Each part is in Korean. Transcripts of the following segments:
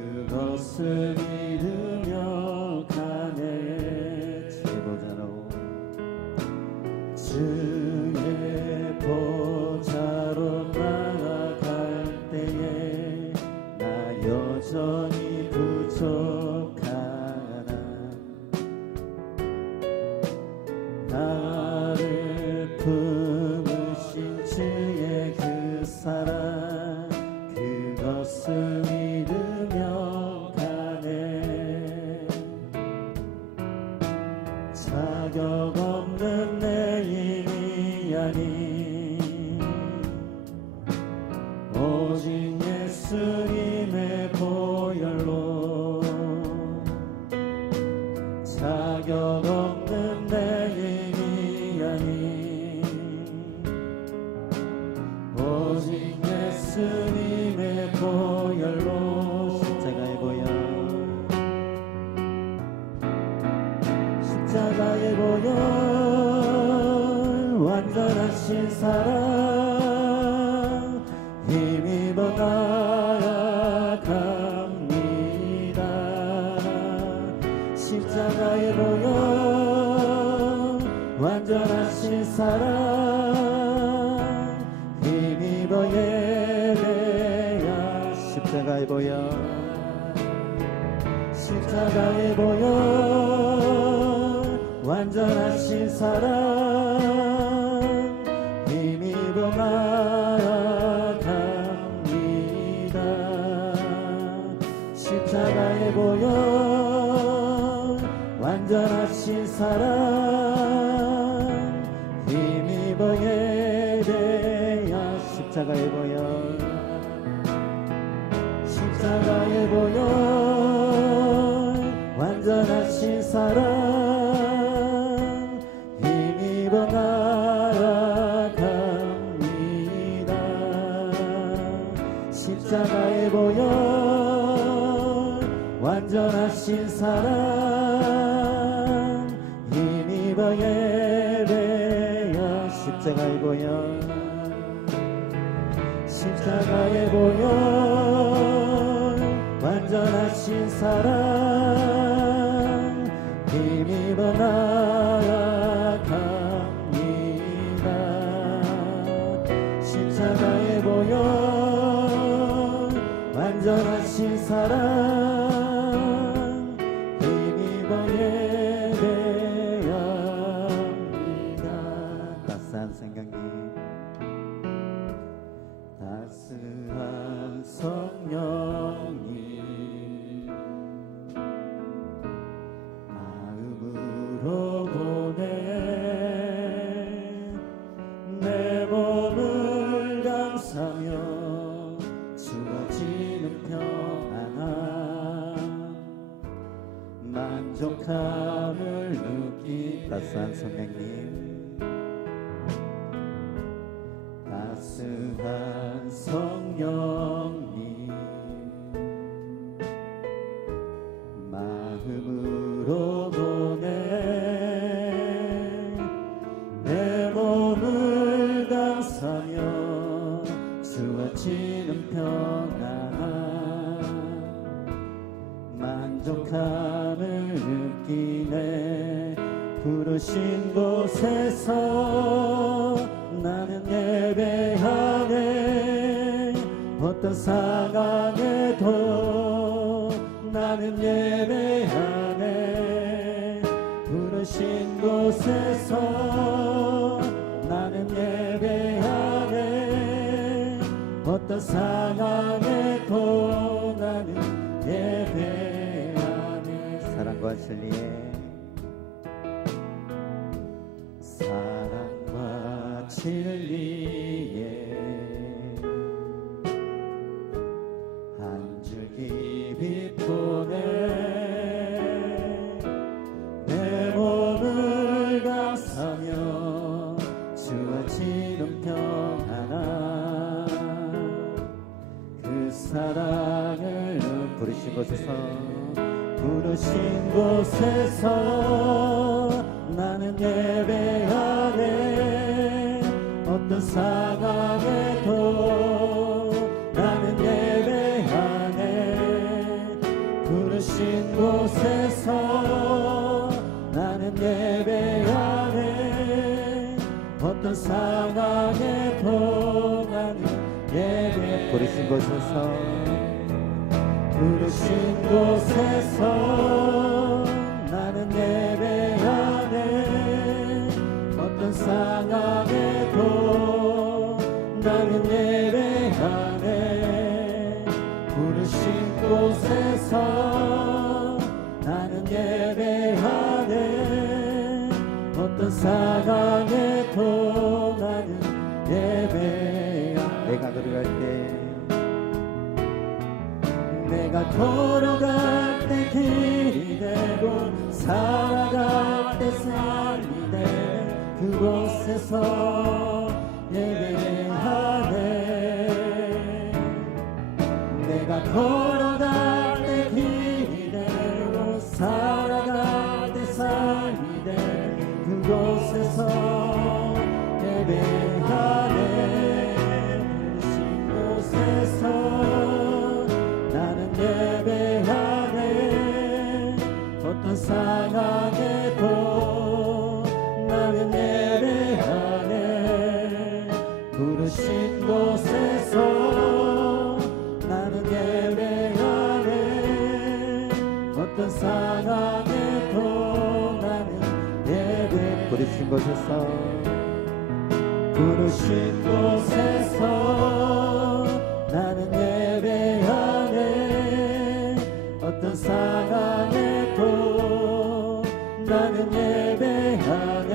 그것을 믿으며 가네. 주의 보좌로 나아갈 때에 나 여전히 부족하나. 나를 품으신 주의 그 사랑 그것을 믿으며 가네. 자격 없는 내 힘이 아닌 오직 예수님의 보혈로 자격 없는 내 힘이 아닌 오직 예수님의 보혈로 십자가의 보혈 십자가의 보혈 완전하신 사랑 힘입어 나아갑니다. 십자가의 보혈 완전하신 사랑 힘입어 예배야. 십자가의 보혈 십자가의 보혈 완전하신 사랑 힘입어 나아갑니다. 십자가의 보혈 완전하신 사랑 힘입어 예배야. 십자가의 보혈 십자가의 보혈 완전하신 사랑 힘입어 나아갑니다. 십자가의 보혈 완전하신 사랑 힘입어 예배야. 십자가의 보혈 십자가의 보혈 완전하신 사랑 힘입어 나아갑니다. 십자가의 보혈 완전하신 사랑 힘입어 예배합니다. 따스한 생각이 따스한 성령님 마음으로 보내 내 몸을 감싸며 주어지는 평안함 만족함을 느끼. 따스한 성령님 따스한 성령님 마음으로 보내 내 몸을 감싸며 주어지는 평안함 만족함을 느끼네. 부르신 곳에서 나는 예배하네. 어떤 상황에도 나는 예배하네. 부르신 곳에서 나는 예배하네. 어떤 상황에도 나는 예배하네. 사랑과 진리에 사랑과 진리에 한 줄기 빛 보내 내 몸을 감싸며 주어지는 평안함 그 사랑을 부르신 곳에서 부르신 곳에서 나는 예배하네. 어떤 상황에도 나는 예배하네. 부르신 곳에서 나는 예배하네. 어떤 상황에도 나는 예배. 부르신 곳에서 부르신 곳에서 나는 예배하네. 어떤 상황에도 나는 예배하네. 부르신 곳에서 나는 예배하네. 어떤 상황에도 나는 예배하네. 내가 걸어갈 때, 내가 걸어갈 때 길이 되고 살아갈 때 삶이 돼. 그곳에서 예배하네. 내가 걸어갈 때 길이 되고 살아갈 때 삶이 돼. 그곳에서 예배하네. 부르신 곳에서 나는 예배하네. 어떤 상황에도 나는 예배하네. 부르신 곳에서 나는 예배하네. 어떤 상황에도 나는 예배. 부르신 곳에서 부르신 곳에서 나는 예배하네. 어떤 상황에도 나는 예배하네.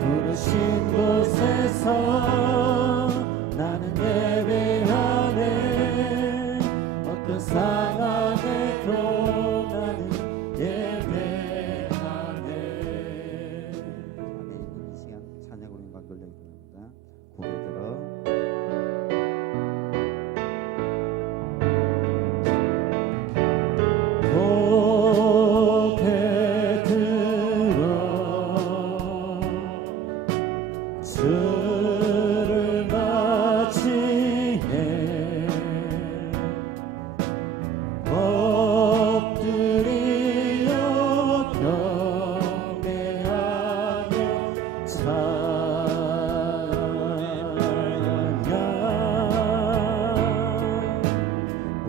부르신 곳에서 나는 예배하네. 어떤 상황에도 나는 예배하네. 아멘. 이 시간 찬양 우리 막 돌려드립니다. 고개 들어 고개 들어 주를 맞이해 엎드리며 경배하며 찬양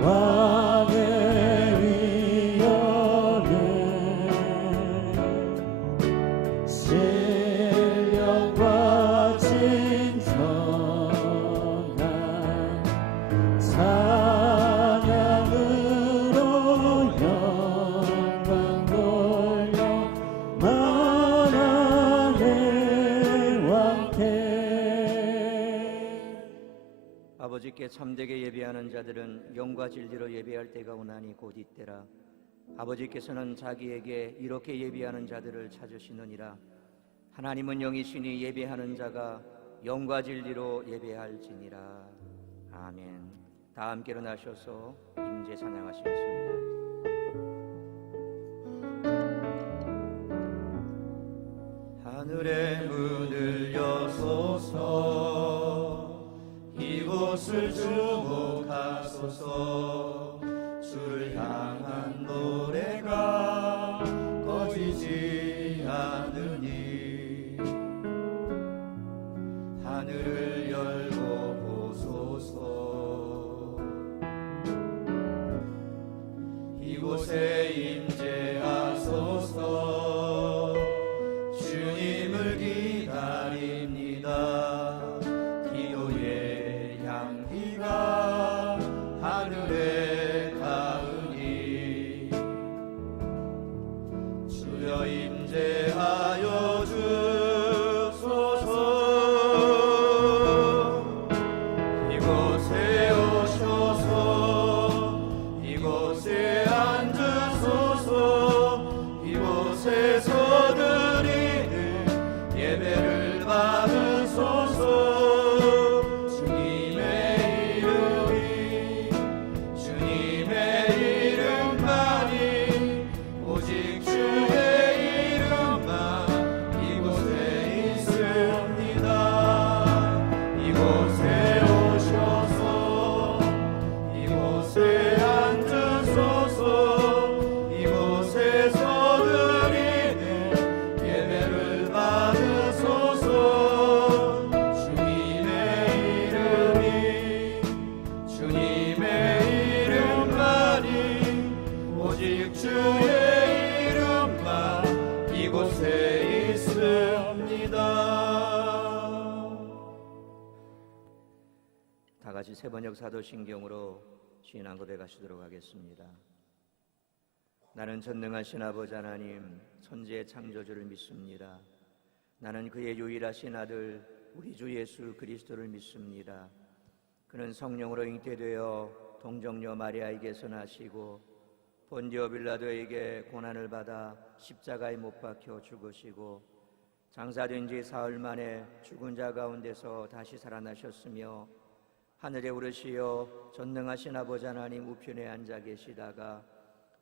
왕의 위엄을 신령과 진정한 찬양으로 영광 돌려 만왕의 왕께. 아버지께 참되게 예배하는 자들은 영과 진리로 예배할 때가 오나니 곧 이때라. 아버지께서는 자기에게 이렇게 예배하는 자들을 찾으시느니라. 하나님은 영이시니 예배하는 자가 영과 진리로 예배할지니라. 아멘. 다 함께 일어나셔서 임재 찬양하시겠습니다. 하늘의 문을 여소서 이곳을 주목하소서. 주를 향한 노래가 꺼지지 않으니 하늘을 열고 보소서. 이곳에 임재하소서. 주님을 기다립니다. 기도의 향기가 하늘에 세번역 사도신경으로 신앙 고백하시도록 하겠습니다. 나는 전능하신 아버지 하나님 천지의 창조주를 믿습니다. 나는 그의 유일하신 아들 우리 주 예수 그리스도를 믿습니다. 그는 성령으로 잉태되어 동정녀 마리아에게서 나시고 본디오 빌라도에게 고난을 받아 십자가에 못 박혀 죽으시고 장사된 지 사흘 만에 죽은 자 가운데서 다시 살아나셨으며 하늘에 오르시어 전능하신 아버지 하나님 우편에 앉아 계시다가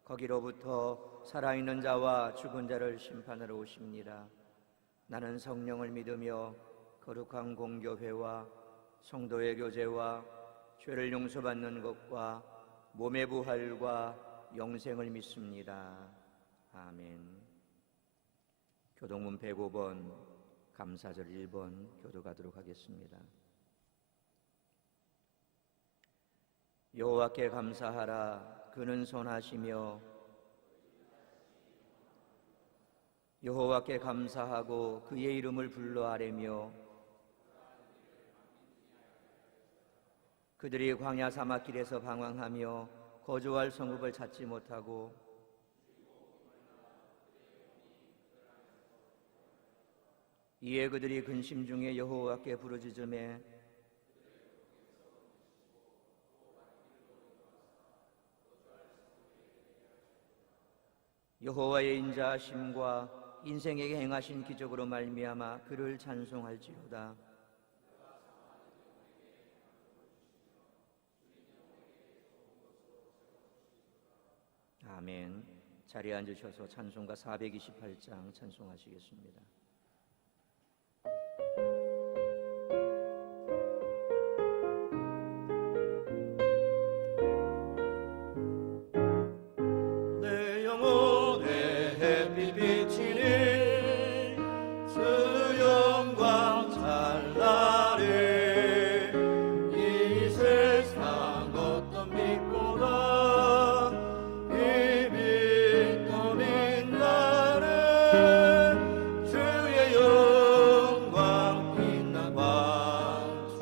거기로부터 살아있는 자와 죽은 자를 심판하러 오십니다. 나는 성령을 믿으며 거룩한 공교회와 성도의 교제와 죄를 용서받는 것과 몸의 부활과 영생을 믿습니다. 아멘. 교동문 105번 감사절 1번 교도가도록 하겠습니다. 여호와께 감사하라. 그는 선하시며 여호와께 감사하고 그의 이름을 불러 아뢰며 그들이 광야 사막길에서 방황하며 거주할 성읍을 찾지 못하고 이에 그들이 근심 중에 여호와께 부르짖으매 여호와의 인자하심과 인생에게 행하신 기적으로 말미암아 그를 찬송할지로다. 아멘. 자리에 앉으셔서 찬송가 428장 찬송하시겠습니다. 내 영혼에 햇빛 비치니 주 영광 찬란해 이 세상 어떤 빛보다 이 빛 더 빛나네 주의 영광 빛난 광채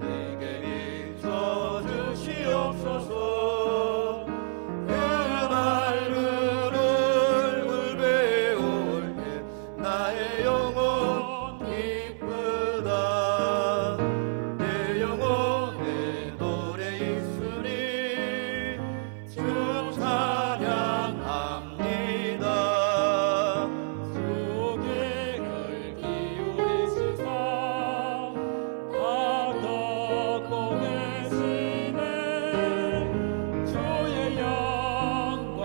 내게 비춰주시옵소서 나의 영혼 기쁘다. 내 영혼에 노래 있으니 주 찬양합니다. 주객을 기울이시사 다 듣고 계시네. 주의 영광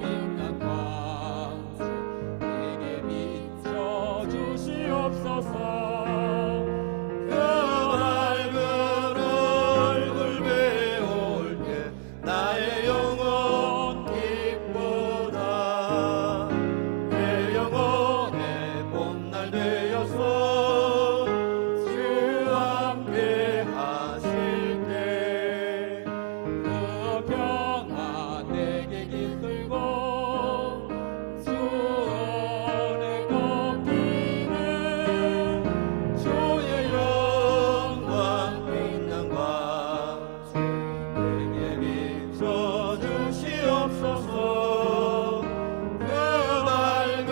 빛난 광채 내게 비춰주시옵소서. 그 밝은 얼굴 배울 때 나의 영혼 기쁘다. 내 영혼의 봄날 되어서 주 함께 하실 때 그 평화 내게 깃들고 주 안에 걷기네. 주의 영광 빛난 광채 내게 비춰주시옵소서. 그 밝은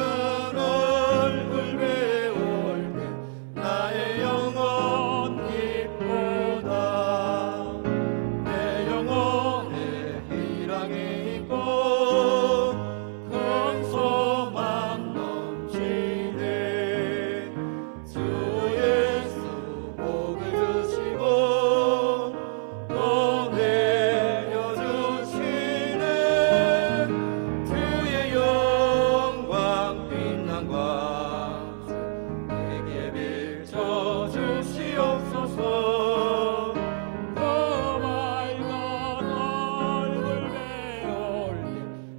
얼굴 배울 때 나의 영혼 기쁘다. 내 영혼에 희락이 있고 큰 소망 넘치네. 주 예수 복을 주시고 또 내려주시네. 주의 영광 빛난 광채 내게 비춰주시옵소서. 그 밝은 얼굴 배울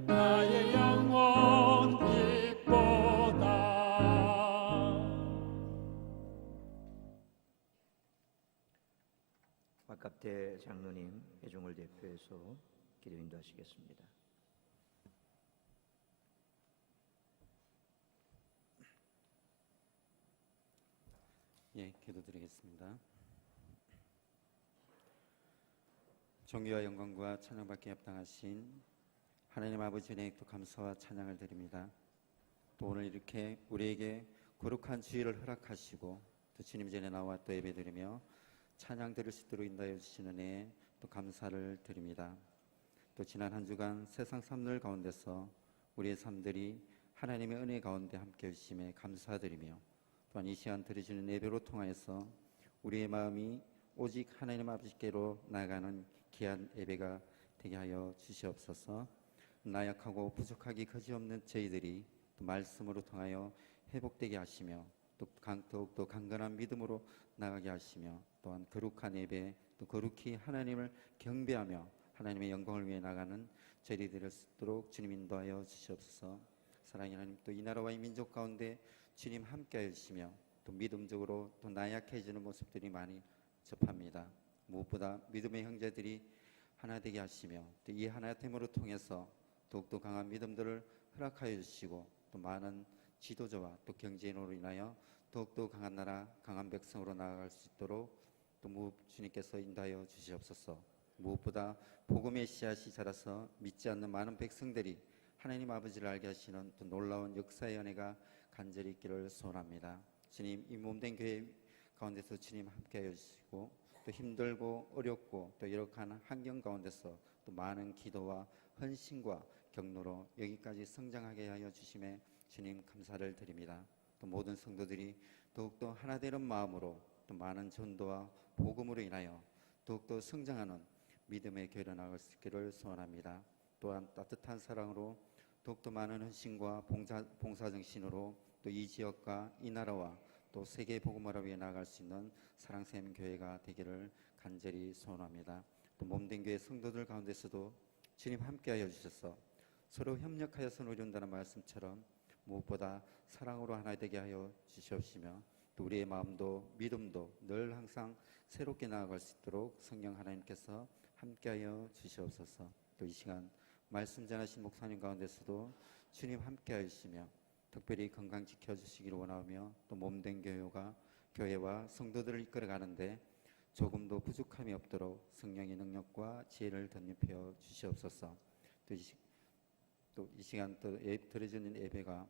때 나의 영혼 기쁘다. 박갑태 장로님 회중을 대표해서 기도 인도하시겠습니다. 예, 기도드리겠습니다. 존귀와 영광과 찬양받기에 합당하신 하나님 아버지 은혜에 또 감사와 찬양을 드립니다. 또 오늘 이렇게 우리에게 거룩한 주일을 허락하시고 또 주님 전에 나와 또 예배드리며 찬양 드릴 수 있도록 인도하여 주시는 은혜에 또 감사를 드립니다. 또 지난 한 주간 세상 삶들 가운데서 우리의 삶들이 하나님의 은혜 가운데 함께 해주심에 감사드리며 또한 이 시간 드려지는 예배로 통하여서 우리의 마음이 오직 하나님 아버지께로 나아가는 귀한 예배가 되게 하여 주시옵소서. 나약하고 부족하기 그지없는 저희들이 또 말씀으로 통하여 회복되게 하시며 또 더욱더 강건한 믿음으로 나가게 하시며 또한 거룩한 예배 또 거룩히 하나님을 경배하며 하나님의 영광을 위해 나가는 저희들이 될 수 있도록 주님 인도하여 주시옵소서. 사랑의 하나님, 또 이 나라와 이 민족 가운데 주님 함께하여 주시며 또 믿음적으로 또 나약해지는 모습들이 많이 접합니다. 무엇보다 믿음의 형제들이 하나 되게 하시며 또 이 하나됨으로 통해서 더욱더 강한 믿음들을 허락하여 주시고 또 많은 지도자와 또 경제인으로 인하여 더욱더 강한 나라, 강한 백성으로 나아갈 수 있도록 또 주님께서 인도하여 주시옵소서. 무엇보다 복음의 씨앗이 자라서 믿지 않는 많은 백성들이 하나님 아버지를 알게 하시는 또 놀라운 역사의 은혜가 간절히 있기를 소원합니다. 주님, 이 몸된 교회 가운데서 주님 함께하여 주시고 또 힘들고 어렵고 또 이렇게한 환경 가운데서 또 많은 기도와 헌신과 격려로 여기까지 성장하게 하여 주심에 주님 감사를 드립니다. 또 모든 성도들이 더욱더 하나 되는 마음으로 또 많은 전도와 복음으로 인하여 더욱더 성장하는 믿음의 교회로 나갈 수 있기를 소원합니다. 또한 따뜻한 사랑으로 더욱더 많은 헌신과 봉사정신으로 또 이 지역과 이 나라와 또 세계 복음화를 위해 나아갈 수 있는 사랑샘 교회가 되기를 간절히 소원합니다. 또 몸된 교회 성도들 가운데서도 주님 함께하여 주셔서 서로 협력하여서 누린다는 말씀처럼 무엇보다 사랑으로 하나 되게 하여 주시옵시며 또 우리의 마음도 믿음도 늘 항상 새롭게 나아갈 수 있도록 성령 하나님께서 함께하여 주시옵소서. 또 이 시간 말씀 전하신 목사님 가운데서도 주님 함께하여 주시며 특별히 건강 지켜주시기를 원하며 또 몸된 교회와 성도들을 이끌어가는데 조금도 부족함이 없도록 성령의 능력과 지혜를 덧입혀 주시옵소서. 또 이 시간 또 드려지는 예배가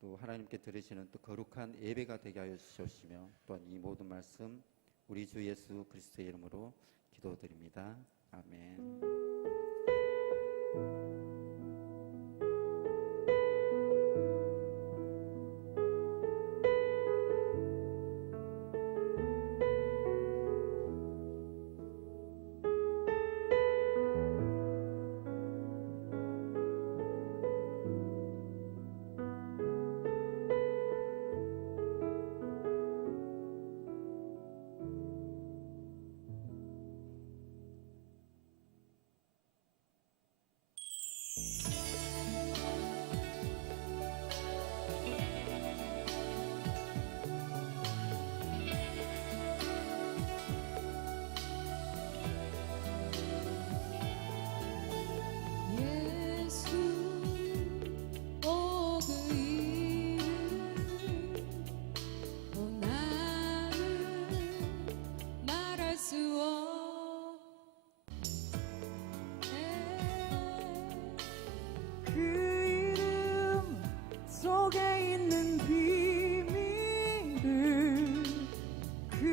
또 하나님께 드리시는 또 거룩한 예배가 되게 하여 주시옵시며 또한 이 모든 말씀 우리 주 예수 그리스도의 이름으로 기도드립니다. 아멘. 속에 있는 비밀을 그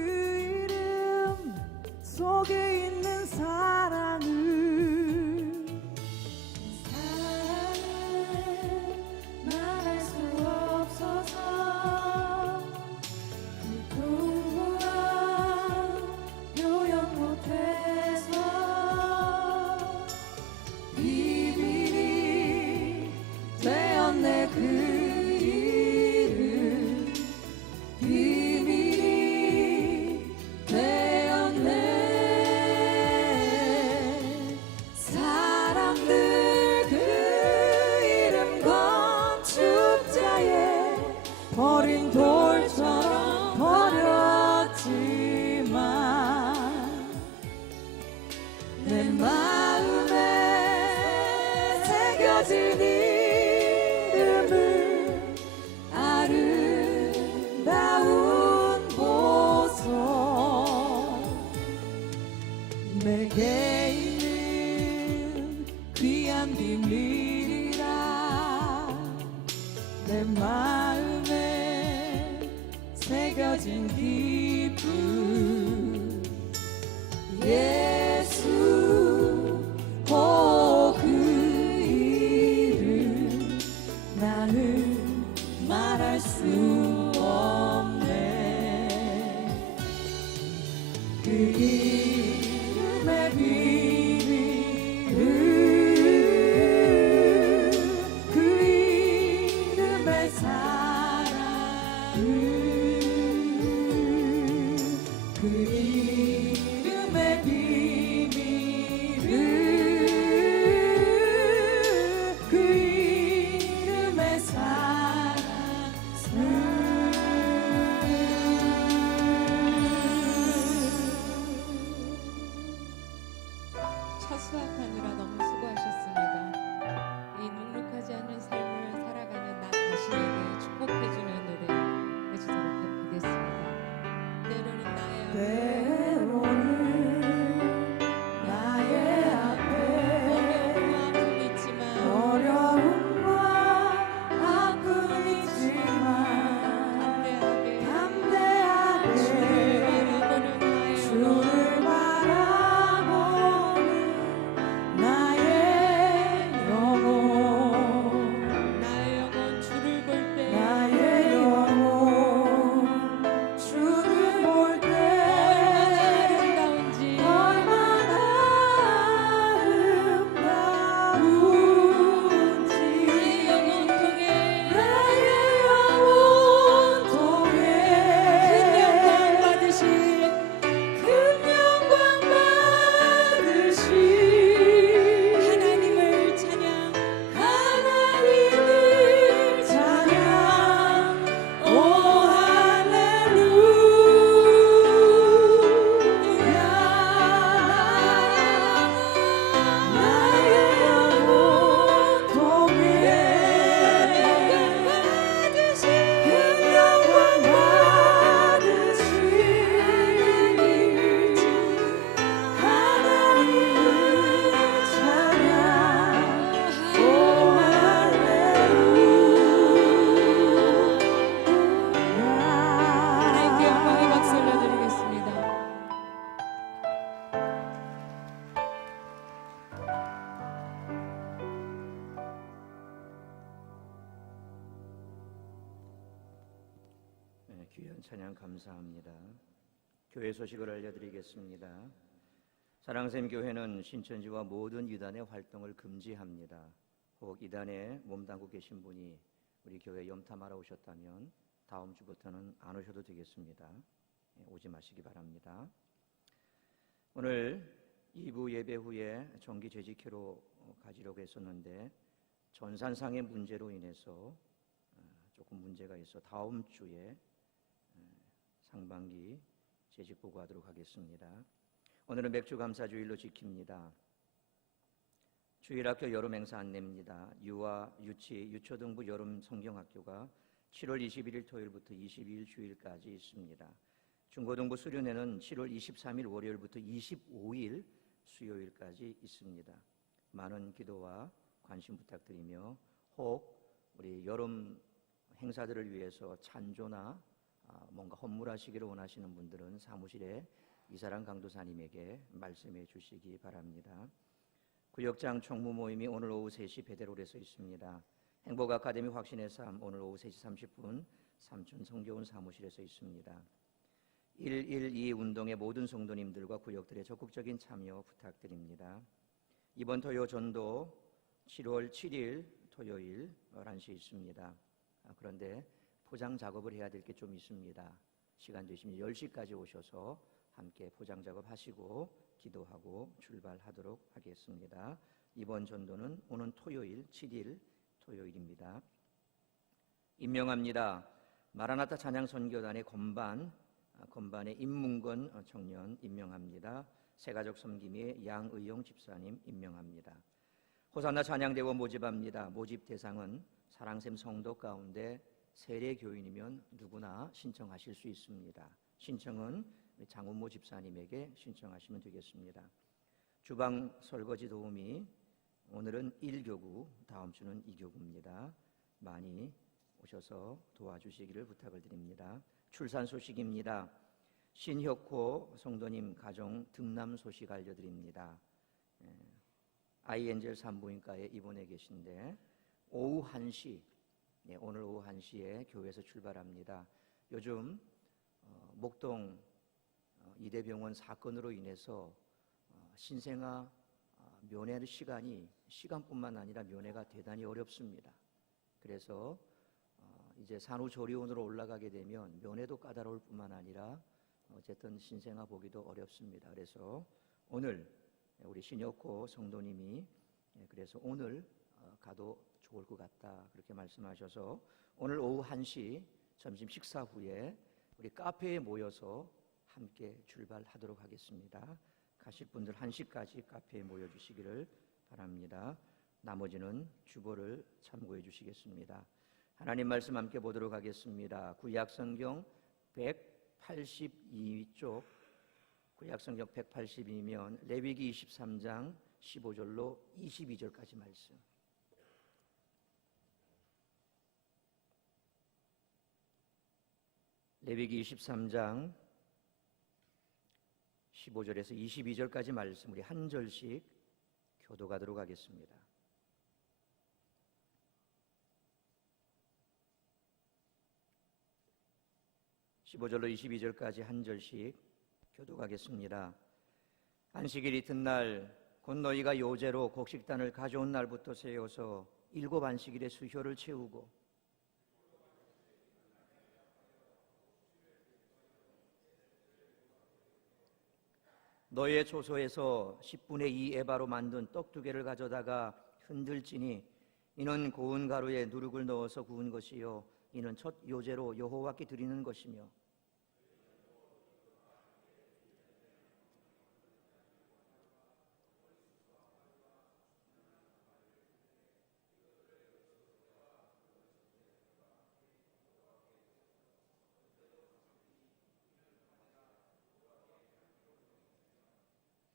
이름 속에 있는 사랑을 말할 수 없어서 그동안 표현 못해서 비밀이 되었네. 그 버린 돌처럼 버렸지만 내 마음에 새겨진 이름을 아름다운 보석 내게 있는 귀한 비밀이라 내 마음에 새겨진 기쁨 예수 그 이름 나는 말할 수 없네 그 이름의 비밀 그 이름의 사랑 그 이름의 비밀 그 이름의 사랑 첫 수학하느라 너무 수고하셨습니다. 이 눅눅하지 않은 삶을 살아가는 나 자신에게 축복해주는 노래 해주도록 하겠습니다. 때로는 나의 때로는 나의 앞에 어려움과 아픔이 있지만 어려움과 아픔 있지만 담대하게 주를 바라보는 나의 영혼 나의 영혼 주를 볼 때 나의 영혼 주를 볼 때 아름다운지 얼마나 아름다운지 나의 영혼 통해 나의 영혼 통해 큰 영광 받으실 큰 영광 받으신 하나님을 찬양 하나님을 찬양 오 할렐루야 나의 영혼 통해 큰 영광 받으신 하나님을 찬양 오 하나님께 영광의 할렐루야 박수 올려드리겠습니다. 네, 귀한 찬양 감사합니다. 교회 소식을 알려드리겠습니다. 사랑샘 교회는 신천지와 모든 이단의 활동을 금지합니다. 혹 이단에 몸담고 계신 분이 우리 교회 염탐하러 오셨다면 다음 주부터는 안 오셔도 되겠습니다. 오지 마시기 바랍니다. 오늘 2부 예배 후에 정기 재직회로 가지려고 했었는데 전산상의 문제로 인해서 조금 문제가 있어 다음 주에 상반기 재직 보고하도록 하겠습니다. 오늘은 맥주 감사 주일로 지킵니다. 주일학교 여름 행사 안내입니다. 유아, 유치, 유초등부 여름 성경학교가 7월 21일 토요일부터 22일 주일까지 있습니다. 중고등부 수련회는 7월 23일 월요일부터 25일 수요일까지 있습니다. 많은 기도와 관심 부탁드리며 혹 우리 여름 행사들을 위해서 찬조나 뭔가 헌물하시기를 원하시는 분들은 사무실에 이사랑 강도사님에게 말씀해 주시기 바랍니다. 구역장 총무 모임이 오늘 오후 3시 베델홀에서 있습니다. 행복 아카데미 확신의 삶 오늘 오후 3시 30분 삼촌 성교훈 사무실에서 있습니다. 112 운동의 모든 성도님들과 구역들의 적극적인 참여 부탁드립니다. 이번 토요 전도 7월 7일 토요일 11시에 있습니다. 그런데 포장 작업을 해야 될 게 좀 있습니다. 시간 되시면 10시까지 오셔서 함께 포장 작업하시고 기도하고 출발하도록 하겠습니다. 이번 전도는 오는 토요일 7일 토요일입니다. 임명합니다. 마라나타 찬양 선교단의 건반의 임문건 청년 임명합니다. 새가족 섬김의 양의용 집사님 임명합니다. 호산나 찬양대원 모집합니다. 모집 대상은 사랑샘 성도 가운데 세례교인이면 누구나 신청하실 수 있습니다. 신청은 장훈모 집사님에게 신청하시면 되겠습니다. 주방 설거지 도우미 오늘은 1교구, 다음 주는 2교구입니다. 많이 오셔서 도와주시기를 부탁을 드립니다. 출산 소식입니다. 신혁호 성도님 가정 등남 소식 알려드립니다. 아이엔젤 산부인과에 입원해 계신데 오후 1시, 오늘 오후 1시에 교회에서 출발합니다. 요즘 목동 이대병원 사건으로 인해서 신생아 면회 시간뿐만 아니라 면회가 대단히 어렵습니다. 그래서 이제 산후조리원으로 올라가게 되면 면회도 까다로울 뿐만 아니라 어쨌든 신생아 보기도 어렵습니다. 그래서 오늘 우리 신혁호 성도님이 그래서 오늘 가도 좋을 것 같다 그렇게 말씀하셔서 오늘 오후 1시 점심 식사 후에 우리 카페에 모여서 함께 출발하도록 하겠습니다. 가실 분들 1시까지 카페에 모여주시기를 바랍니다. 나머지는 주보를 참고해 주시겠습니다. 하나님 말씀 함께 보도록 하겠습니다. 구약성경 182쪽, 구약성경 182면 레위기 23장 15절로 22절까지 말씀. 레위기 23장 15절에서 22절까지 말씀 우리 한 절씩 교도하도록 하겠습니다. (15절로) 22절까지 한 절씩 교도하겠습니다. 안식일 이튿날 곧 너희가 요제로 곡식단을 가져온 날부터 세워서 7 안식일의 수효를 채우고 너희의 초소에서 10분의 2 에바로 만든 떡 2개를 가져다가 흔들지니 이는 고운 가루에 누룩을 넣어서 구운 것이요 이는 첫 요제로 여호와께 드리는 것이며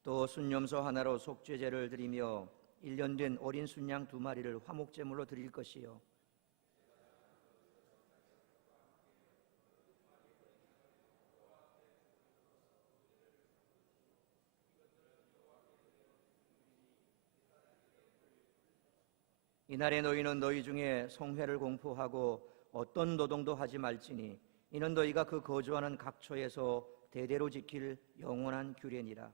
또 순염소 하나로 속죄제를 드리며 1년 된 어린 순양 2마리를 화목제물로 드릴 것이요 이날에 너희는 너희 중에 성회를 공포하고 어떤 노동도 하지 말지니 이는 너희가 그 거주하는 각처에서 대대로 지킬 영원한 규례니라.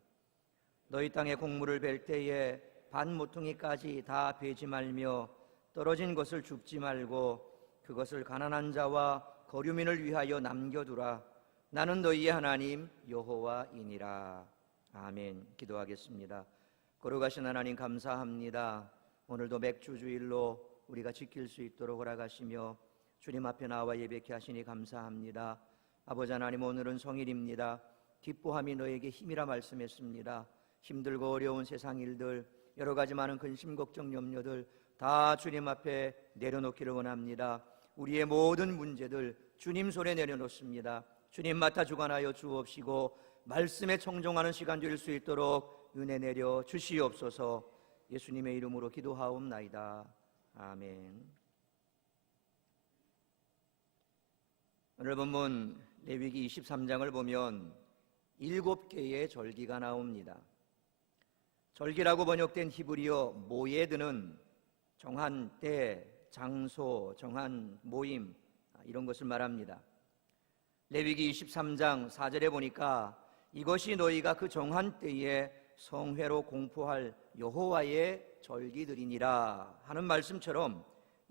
너희 땅에 곡물을 벨 때에 반 모퉁이까지 다 베지 말며 떨어진 것을 줍지 말고 그것을 가난한 자와 거류민을 위하여 남겨두라. 나는 너희의 하나님 여호와이니라. 아멘. 기도하겠습니다. 거룩하신 하나님 감사합니다. 오늘도 맥주주일로 우리가 지킬 수 있도록 허락하시며 주님 앞에 나와 예배케 하시니 감사합니다. 아버지 하나님, 오늘은 성일입니다. 기뻐함이 너에게 힘이라 말씀했습니다. 힘들고 어려운 세상 일들, 여러 가지 많은 근심, 걱정, 염려들 다 주님 앞에 내려놓기를 원합니다. 우리의 모든 문제들 주님 손에 내려놓습니다. 주님 맡아 주관하여 주옵시고 말씀에 청종하는 시간 될 수 있도록 은혜 내려 주시옵소서. 예수님의 이름으로 기도하옵나이다. 아멘. 오늘 본문 레위기 23장을 보면 7개의 절기가 나옵니다. 절기라고 번역된 히브리어 모예드는 정한 때, 장소, 정한 모임 이런 것을 말합니다. 레위기 23장 4절에 보니까 이것이 너희가 그 정한 때에 성회로 공포할 여호와의 절기들이니라 하는 말씀처럼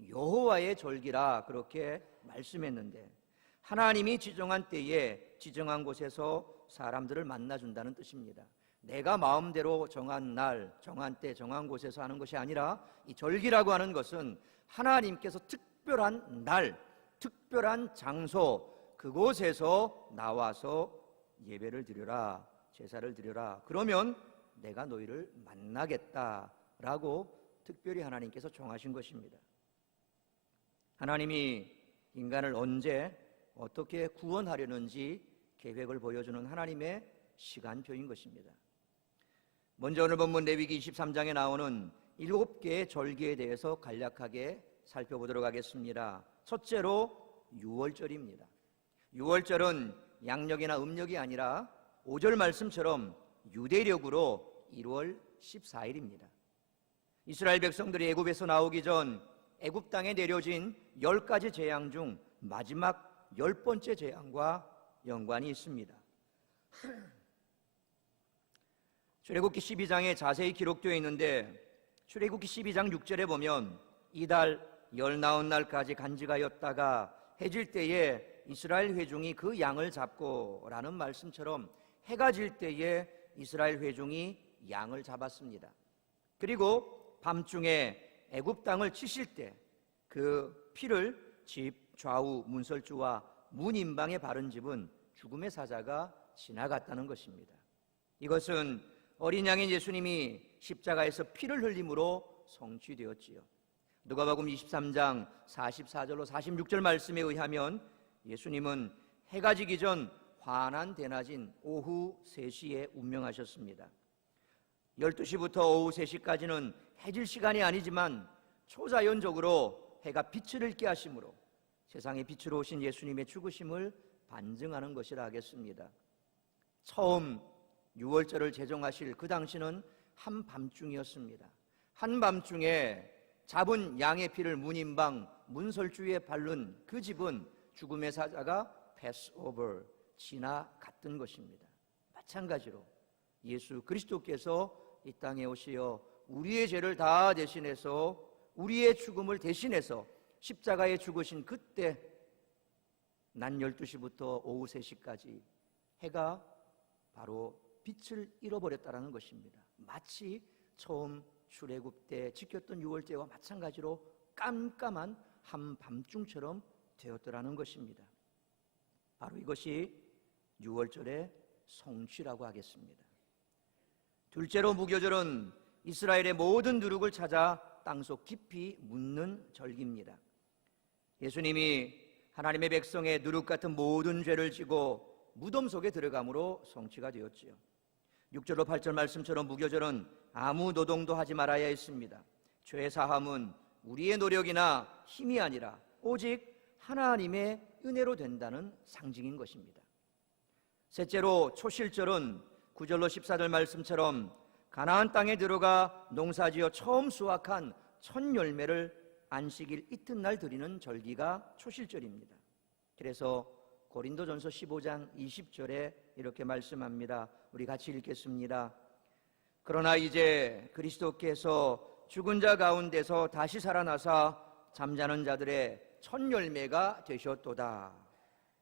여호와의 절기라 그렇게 말씀했는데 하나님이 지정한 때에 지정한 곳에서 사람들을 만나준다는 뜻입니다. 내가 마음대로 정한 날, 정한 때, 정한 곳에서 하는 것이 아니라 이 절기라고 하는 것은 하나님께서 특별한 날, 특별한 장소, 그곳에서 나와서 예배를 드려라, 제사를 드려라. 그러면 내가 너희를 만나겠다라고 특별히 하나님께서 정하신 것입니다. 하나님이 인간을 언제 어떻게 구원하려는지 계획을 보여주는 하나님의 시간표인 것입니다. 먼저 오늘 본문 레위기 23장에 나오는 7개의 절기에 대해서 간략하게 살펴보도록 하겠습니다. 첫째로 유월절입니다. 유월절은 양력이나 음력이 아니라 5절 말씀처럼 유대력으로 1월 14일입니다. 이스라엘 백성들이 애굽에서 나오기 전 애굽 땅에 내려진 10가지 재앙 중 마지막 10번째 재앙과 연관이 있습니다. 출애굽기 12장에 자세히 기록되어 있는데 출애굽기 12장 6절에 보면 이달 열 나온 날까지 간직하였다가 해질 때에 이스라엘 회중이 그 양을 잡고 라는 말씀처럼 해가 질 때에 이스라엘 회중이 양을 잡았습니다. 그리고 밤중에 애굽 땅을 치실 때 그 피를 집 좌우 문설주와 문인방에 바른 집은 죽음의 사자가 지나갔다는 것입니다. 이것은 어린 양인 예수님이 십자가에서 피를 흘림으로 성취되었지요. 누가복음 23장 44절로 46절 말씀에 의하면 예수님은 해가 지기 전 환한 대낮인 오후 3시에 운명하셨습니다. 12시부터 오후 3시까지는 해질 시간이 아니지만 초자연적으로 해가 빛을 잃게 하심으로 세상에 빛으로 오신 예수님의 죽으심을 반증하는 것이라 하겠습니다. 처음 유월절을 제정하실 그 당시는 한밤중이었습니다. 한밤중에 잡은 양의 피를 문인방 문설주에 바른 그 집은 죽음의 사자가 패스오버 지나갔던 것입니다. 마찬가지로 예수 그리스도께서 이 땅에 오시어 우리의 죄를 다 대신해서 우리의 죽음을 대신해서 십자가에 죽으신 그때 낮 12시부터 오후 3시까지 해가 바로 빛을 잃어버렸다는 것입니다. 마치 처음 출애굽 때 지켰던 유월제와 마찬가지로 깜깜한 한밤중처럼 되었더라는 것입니다. 바로 이것이 유월절의 성취라고 하겠습니다. 둘째로 무교절은 이스라엘의 모든 누룩을 찾아 땅속 깊이 묻는 절기입니다. 예수님이 하나님의 백성의 누룩 같은 모든 죄를 지고 무덤 속에 들어감으로 성취가 되었지요. 6절로 8절 말씀처럼 무교절은 아무 노동도 하지 말아야 했습니다. 죄 사함은 우리의 노력이나 힘이 아니라 오직 하나님의 은혜로 된다는 상징인 것입니다. 셋째로 초실절은 9절로 14절 말씀처럼 가나안 땅에 들어가 농사지어 처음 수확한 첫 열매를 안식일 이튿날 드리는 절기가 초실절입니다. 그래서 고린도전서 15장 20절에 이렇게 말씀합니다. 우리 같이 읽겠습니다. 그러나 이제 그리스도께서 죽은 자 가운데서 다시 살아나사 잠자는 자들의 첫 열매가 되셨도다.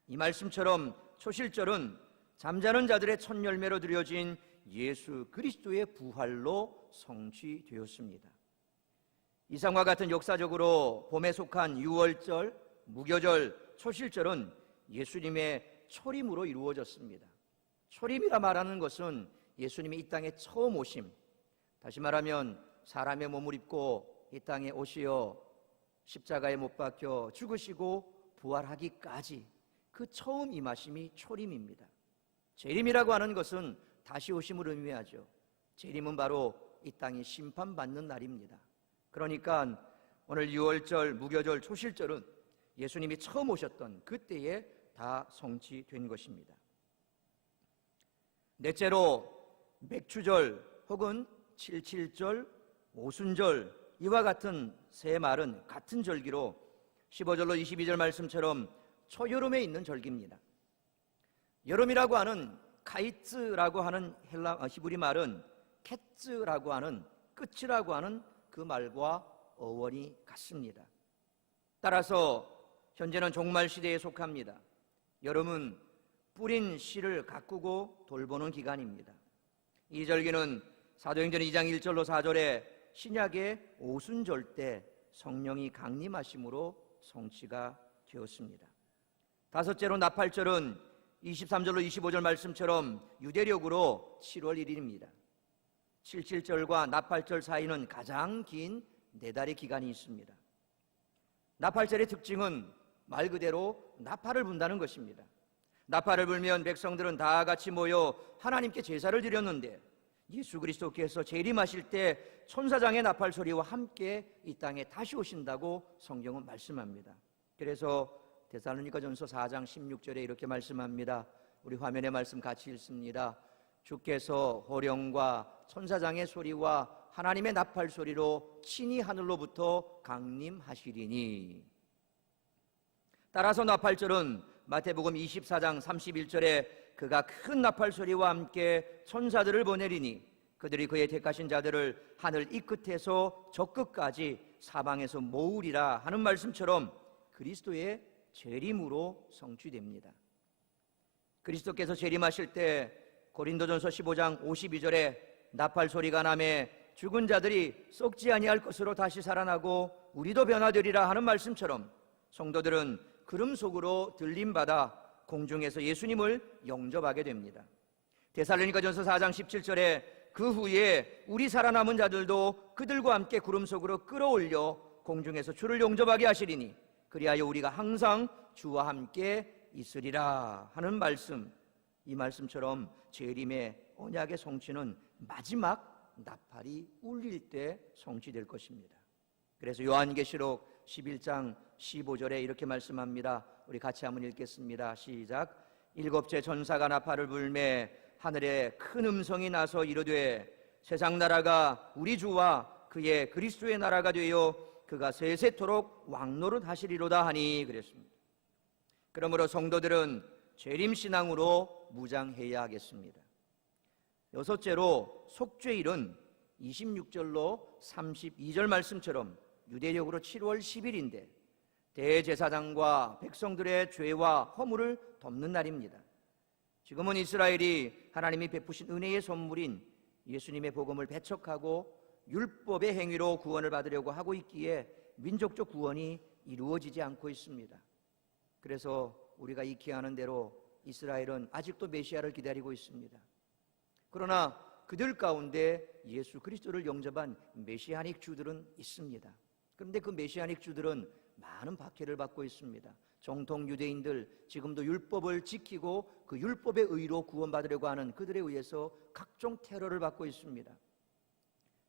이 말씀처럼 초실절은 잠자는 자들의 첫 열매로 드려진 예수 그리스도의 부활로 성취되었습니다. 이상과 같은 역사적으로 봄에 속한 유월절, 무교절, 초실절은 예수님의 초림으로 이루어졌습니다. 초림이라 말하는 것은 예수님이 이 땅에 처음 오심, 다시 말하면 사람의 몸을 입고 이 땅에 오시어 십자가에 못 박혀 죽으시고 부활하기까지 그 처음 임하심이 초림입니다. 재림이라고 하는 것은 다시 오심을 의미하죠. 재림은 바로 이 땅이 심판받는 날입니다. 그러니까 오늘 유월절, 무교절, 초실절은 예수님이 처음 오셨던 그때에 다 성취된 것입니다. 넷째로 맥추절 혹은 칠칠절, 오순절 이와 같은 세 말은 같은 절기로 15절로 22절 말씀처럼 초여름에 있는 절기입니다. 여름이라고 하는 카이츠라고 하는 히브리 말은 캣츠라고 하는 끝이라고 하는 그 말과 어원이 같습니다. 따라서 현재는 종말 시대에 속합니다. 여름은 뿌린 씨를 가꾸고 돌보는 기간입니다. 이 절기는 사도행전 2장 1절로 4절에 신약의 오순절 때 성령이 강림하심으로 성취가 되었습니다. 다섯째로 나팔절은 23절로 25절 말씀처럼 유대력으로 7월 1일입니다. 칠칠절과 나팔절 사이는 가장 긴 4달의 기간이 있습니다. 나팔절의 특징은 말 그대로 나팔을 분다는 것입니다. 나팔을 불면 백성들은 다 같이 모여 하나님께 제사를 드렸는데 예수 그리스도께서 재림하실 때 천사장의 나팔 소리와 함께 이 땅에 다시 오신다고 성경은 말씀합니다. 그래서 데살로니가전서 4장 16절에 이렇게 말씀합니다. 우리 화면에 말씀 같이 읽습니다. 주께서 호령과 천사장의 소리와 하나님의 나팔 소리로 친히 하늘로부터 강림하시리니. 따라서 나팔절은 마태복음 24장 31절에 그가 큰 나팔 소리와 함께 천사들을 보내리니 그들이 그의 택하신 자들을 하늘 이 끝에서 저 끝까지 사방에서 모으리라 하는 말씀처럼 그리스도의 재림으로 성취됩니다. 그리스도께서 재림하실 때 고린도전서 15장 52절에 나팔 소리가 나매 죽은 자들이 썩지 아니할 것으로 다시 살아나고 우리도 변화되리라 하는 말씀처럼 성도들은 구름 속으로 들림받아 공중에서 예수님을 영접하게 됩니다. 데살로니가전서 4장 17절에 그 후에 우리 살아남은 자들도 그들과 함께 구름 속으로 끌어올려 공중에서 주를 영접하게 하시리니 그리하여 우리가 항상 주와 함께 있으리라 하는 말씀, 이 말씀처럼 재림의 언약의 성취는 마지막 나팔이 울릴 때 성취될 것입니다. 그래서 요한계시록 11장 15절에 이렇게 말씀합니다. 우리 같이 한번 읽겠습니다. 시작. 일곱째 천사가 나팔을 불매 하늘에 큰 음성이 나서 이르되 세상 나라가 우리 주와 그의 그리스도의 나라가 되어 그가 세세토록 왕노릇 하시리로다 하니 그랬습니다. 그러므로 성도들은 재림신앙으로 무장해야 하겠습니다. 여섯째로 속죄일은 26절로 32절 말씀처럼 유대력으로 7월 10일인데 대제사장과 백성들의 죄와 허물을 덮는 날입니다. 지금은 이스라엘이 하나님이 베푸신 은혜의 선물인 예수님의 복음을 배척하고 율법의 행위로 구원을 받으려고 하고 있기에 민족적 구원이 이루어지지 않고 있습니다. 그래서 우리가 익히하는 대로 이스라엘은 아직도 메시아를 기다리고 있습니다. 그러나 그들 가운데 예수 그리스도를 영접한 메시아닉 주들은 있습니다. 그런데 그 메시아닉 주들은 많은 박해를 받고 있습니다. 정통 유대인들, 지금도 율법을 지키고 그 율법의 의로 구원받으려고 하는 그들에 의해서 각종 테러를 받고 있습니다.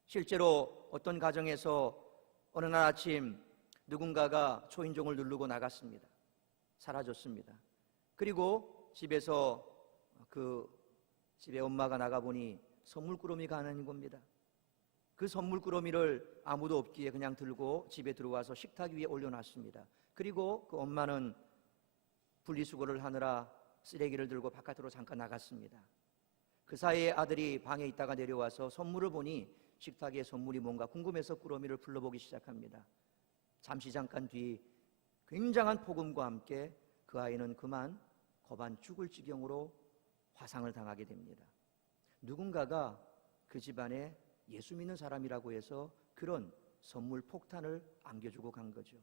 실제로 어떤 가정에서 어느 날 아침 누군가가 초인종을 누르고 나갔습니다. 사라졌습니다. 그리고 집에서 집에 엄마가 나가보니 선물꾸러미가 하나 있는 겁니다. 그 선물꾸러미를 아무도 없기에 그냥 들고 집에 들어와서 식탁 위에 올려놨습니다. 그리고 그 엄마는 분리수거를 하느라 쓰레기를 들고 바깥으로 잠깐 나갔습니다. 그 사이에 아들이 방에 있다가 내려와서 선물을 보니 식탁에 선물이 뭔가 궁금해서 꾸러미를 불러보기 시작합니다. 잠깐 뒤 굉장한 폭음과 함께 그 아이는 그만 거반 죽을 지경으로 화상을 당하게 됩니다. 누군가가 그 집안에 예수 믿는 사람이라고 해서 그런 선물 폭탄을 안겨주고 간 거죠.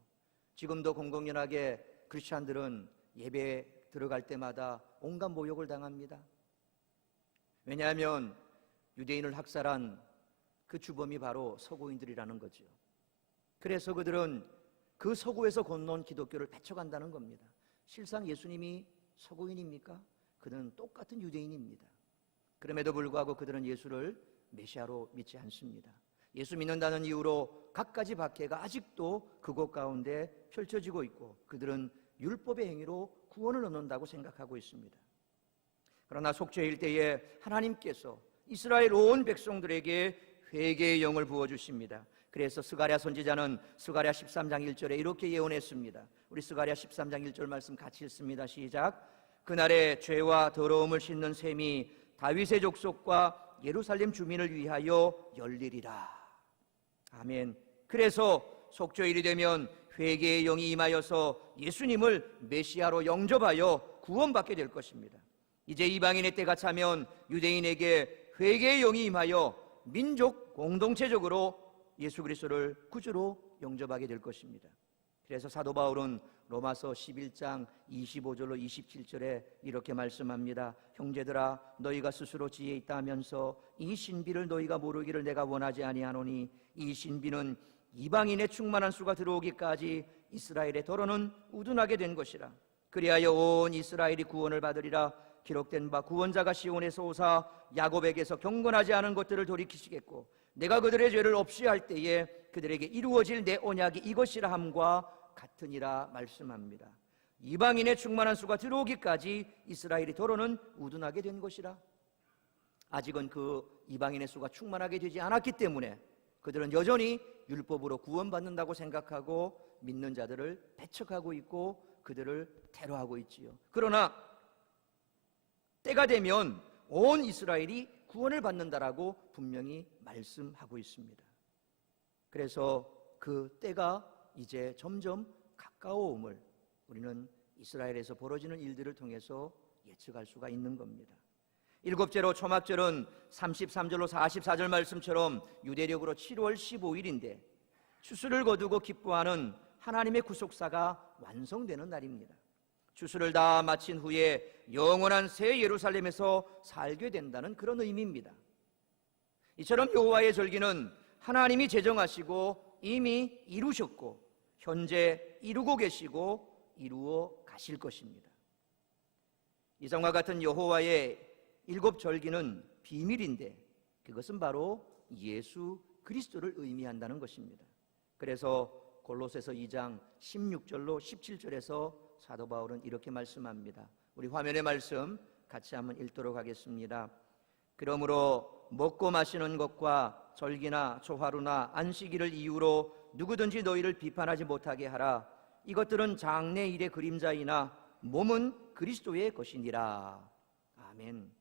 지금도 공공연하게 크리스찬들은 예배 들어갈 때마다 온갖 모욕을 당합니다. 왜냐하면 유대인을 학살한 그 주범이 바로 서구인들이라는 거죠. 그래서 그들은 그 서구에서 건너온 기독교를 배척한다는 겁니다. 실상 예수님이 서구인입니까? 그들은 똑같은 유대인입니다. 그럼에도 불구하고 그들은 예수를 메시아로 믿지 않습니다. 예수 믿는다는 이유로 갖가지 박해가 아직도 그곳 가운데 펼쳐지고 있고 그들은 율법의 행위로 구원을 얻는다고 생각하고 있습니다. 그러나 속죄일 때에 하나님께서 이스라엘 온 백성들에게 회개의 영을 부어주십니다. 그래서 스가랴 선지자는 스가랴 13장 1절에 이렇게 예언했습니다. 우리 스가랴 13장 1절 말씀 같이 읽습니다. 시작. 그날에 죄와 더러움을 씻는 셈이 다윗의 족속과 예루살렘 주민을 위하여 열리리라. 아멘. 그래서 속죄일이 되면 회개의 영이 임하여서 예수님을 메시아로 영접하여 구원받게 될 것입니다. 이제 이방인의 때가 차면 유대인에게 회개의 영이 임하여 민족 공동체적으로 예수 그리스도를 구주로 영접하게 될 것입니다. 그래서 사도 바울은 로마서 11장 25절로 27절에 이렇게 말씀합니다. 형제들아 너희가 스스로 지혜 있다 하면서 이 신비를 너희가 모르기를 내가 원하지 아니하노니 이 신비는 이방인의 충만한 수가 들어오기까지 이스라엘의 더러는 우둔하게 된 것이라. 그리하여 온 이스라엘이 구원을 받으리라. 기록된 바 구원자가 시온에서 오사 야곱에게서 경건하지 않은 것들을 돌이키시겠고 내가 그들의 죄를 없이 할 때에 그들에게 이루어질 내 언약이 이것이라 함과 같으니라 말씀합니다. 이방인의 충만한 수가 들어오기까지 이스라엘이 도로는 우둔하게 된 것이라. 아직은 그 이방인의 수가 충만하게 되지 않았기 때문에 그들은 여전히 율법으로 구원받는다고 생각하고 믿는 자들을 배척하고 있고 그들을 테러하고 있지요. 그러나 때가 되면 온 이스라엘이 구원을 받는다라고 분명히 말씀하고 있습니다. 그래서 그 때가 이제 점점 가까워옴을 우리는 이스라엘에서 벌어지는 일들을 통해서 예측할 수가 있는 겁니다. 일곱째로 초막절은 33절로 44절 말씀처럼 유대력으로 7월 15일인데 추수를 거두고 기뻐하는 하나님의 구속사가 완성되는 날입니다. 추수를 다 마친 후에 영원한 새 예루살렘에서 살게 된다는 그런 의미입니다. 이처럼 여호와의 절기는 하나님이 제정하시고 이미 이루셨고 현재 이루고 계시고 이루어 가실 것입니다. 이상과 같은 여호와의 일곱 절기는 비밀인데 그것은 바로 예수 그리스도를 의미한다는 것입니다. 그래서 골로새서 2장 16절로 17절에서 사도 바울은 이렇게 말씀합니다. 우리 화면의 말씀 같이 한번 읽도록 하겠습니다. 그러므로 먹고 마시는 것과 절기나 초하루나 안식일을 이유로 누구든지 너희를 비판하지 못하게 하라. 이것들은 장래일의 그림자이나 몸은 그리스도의 것이니라. 아멘.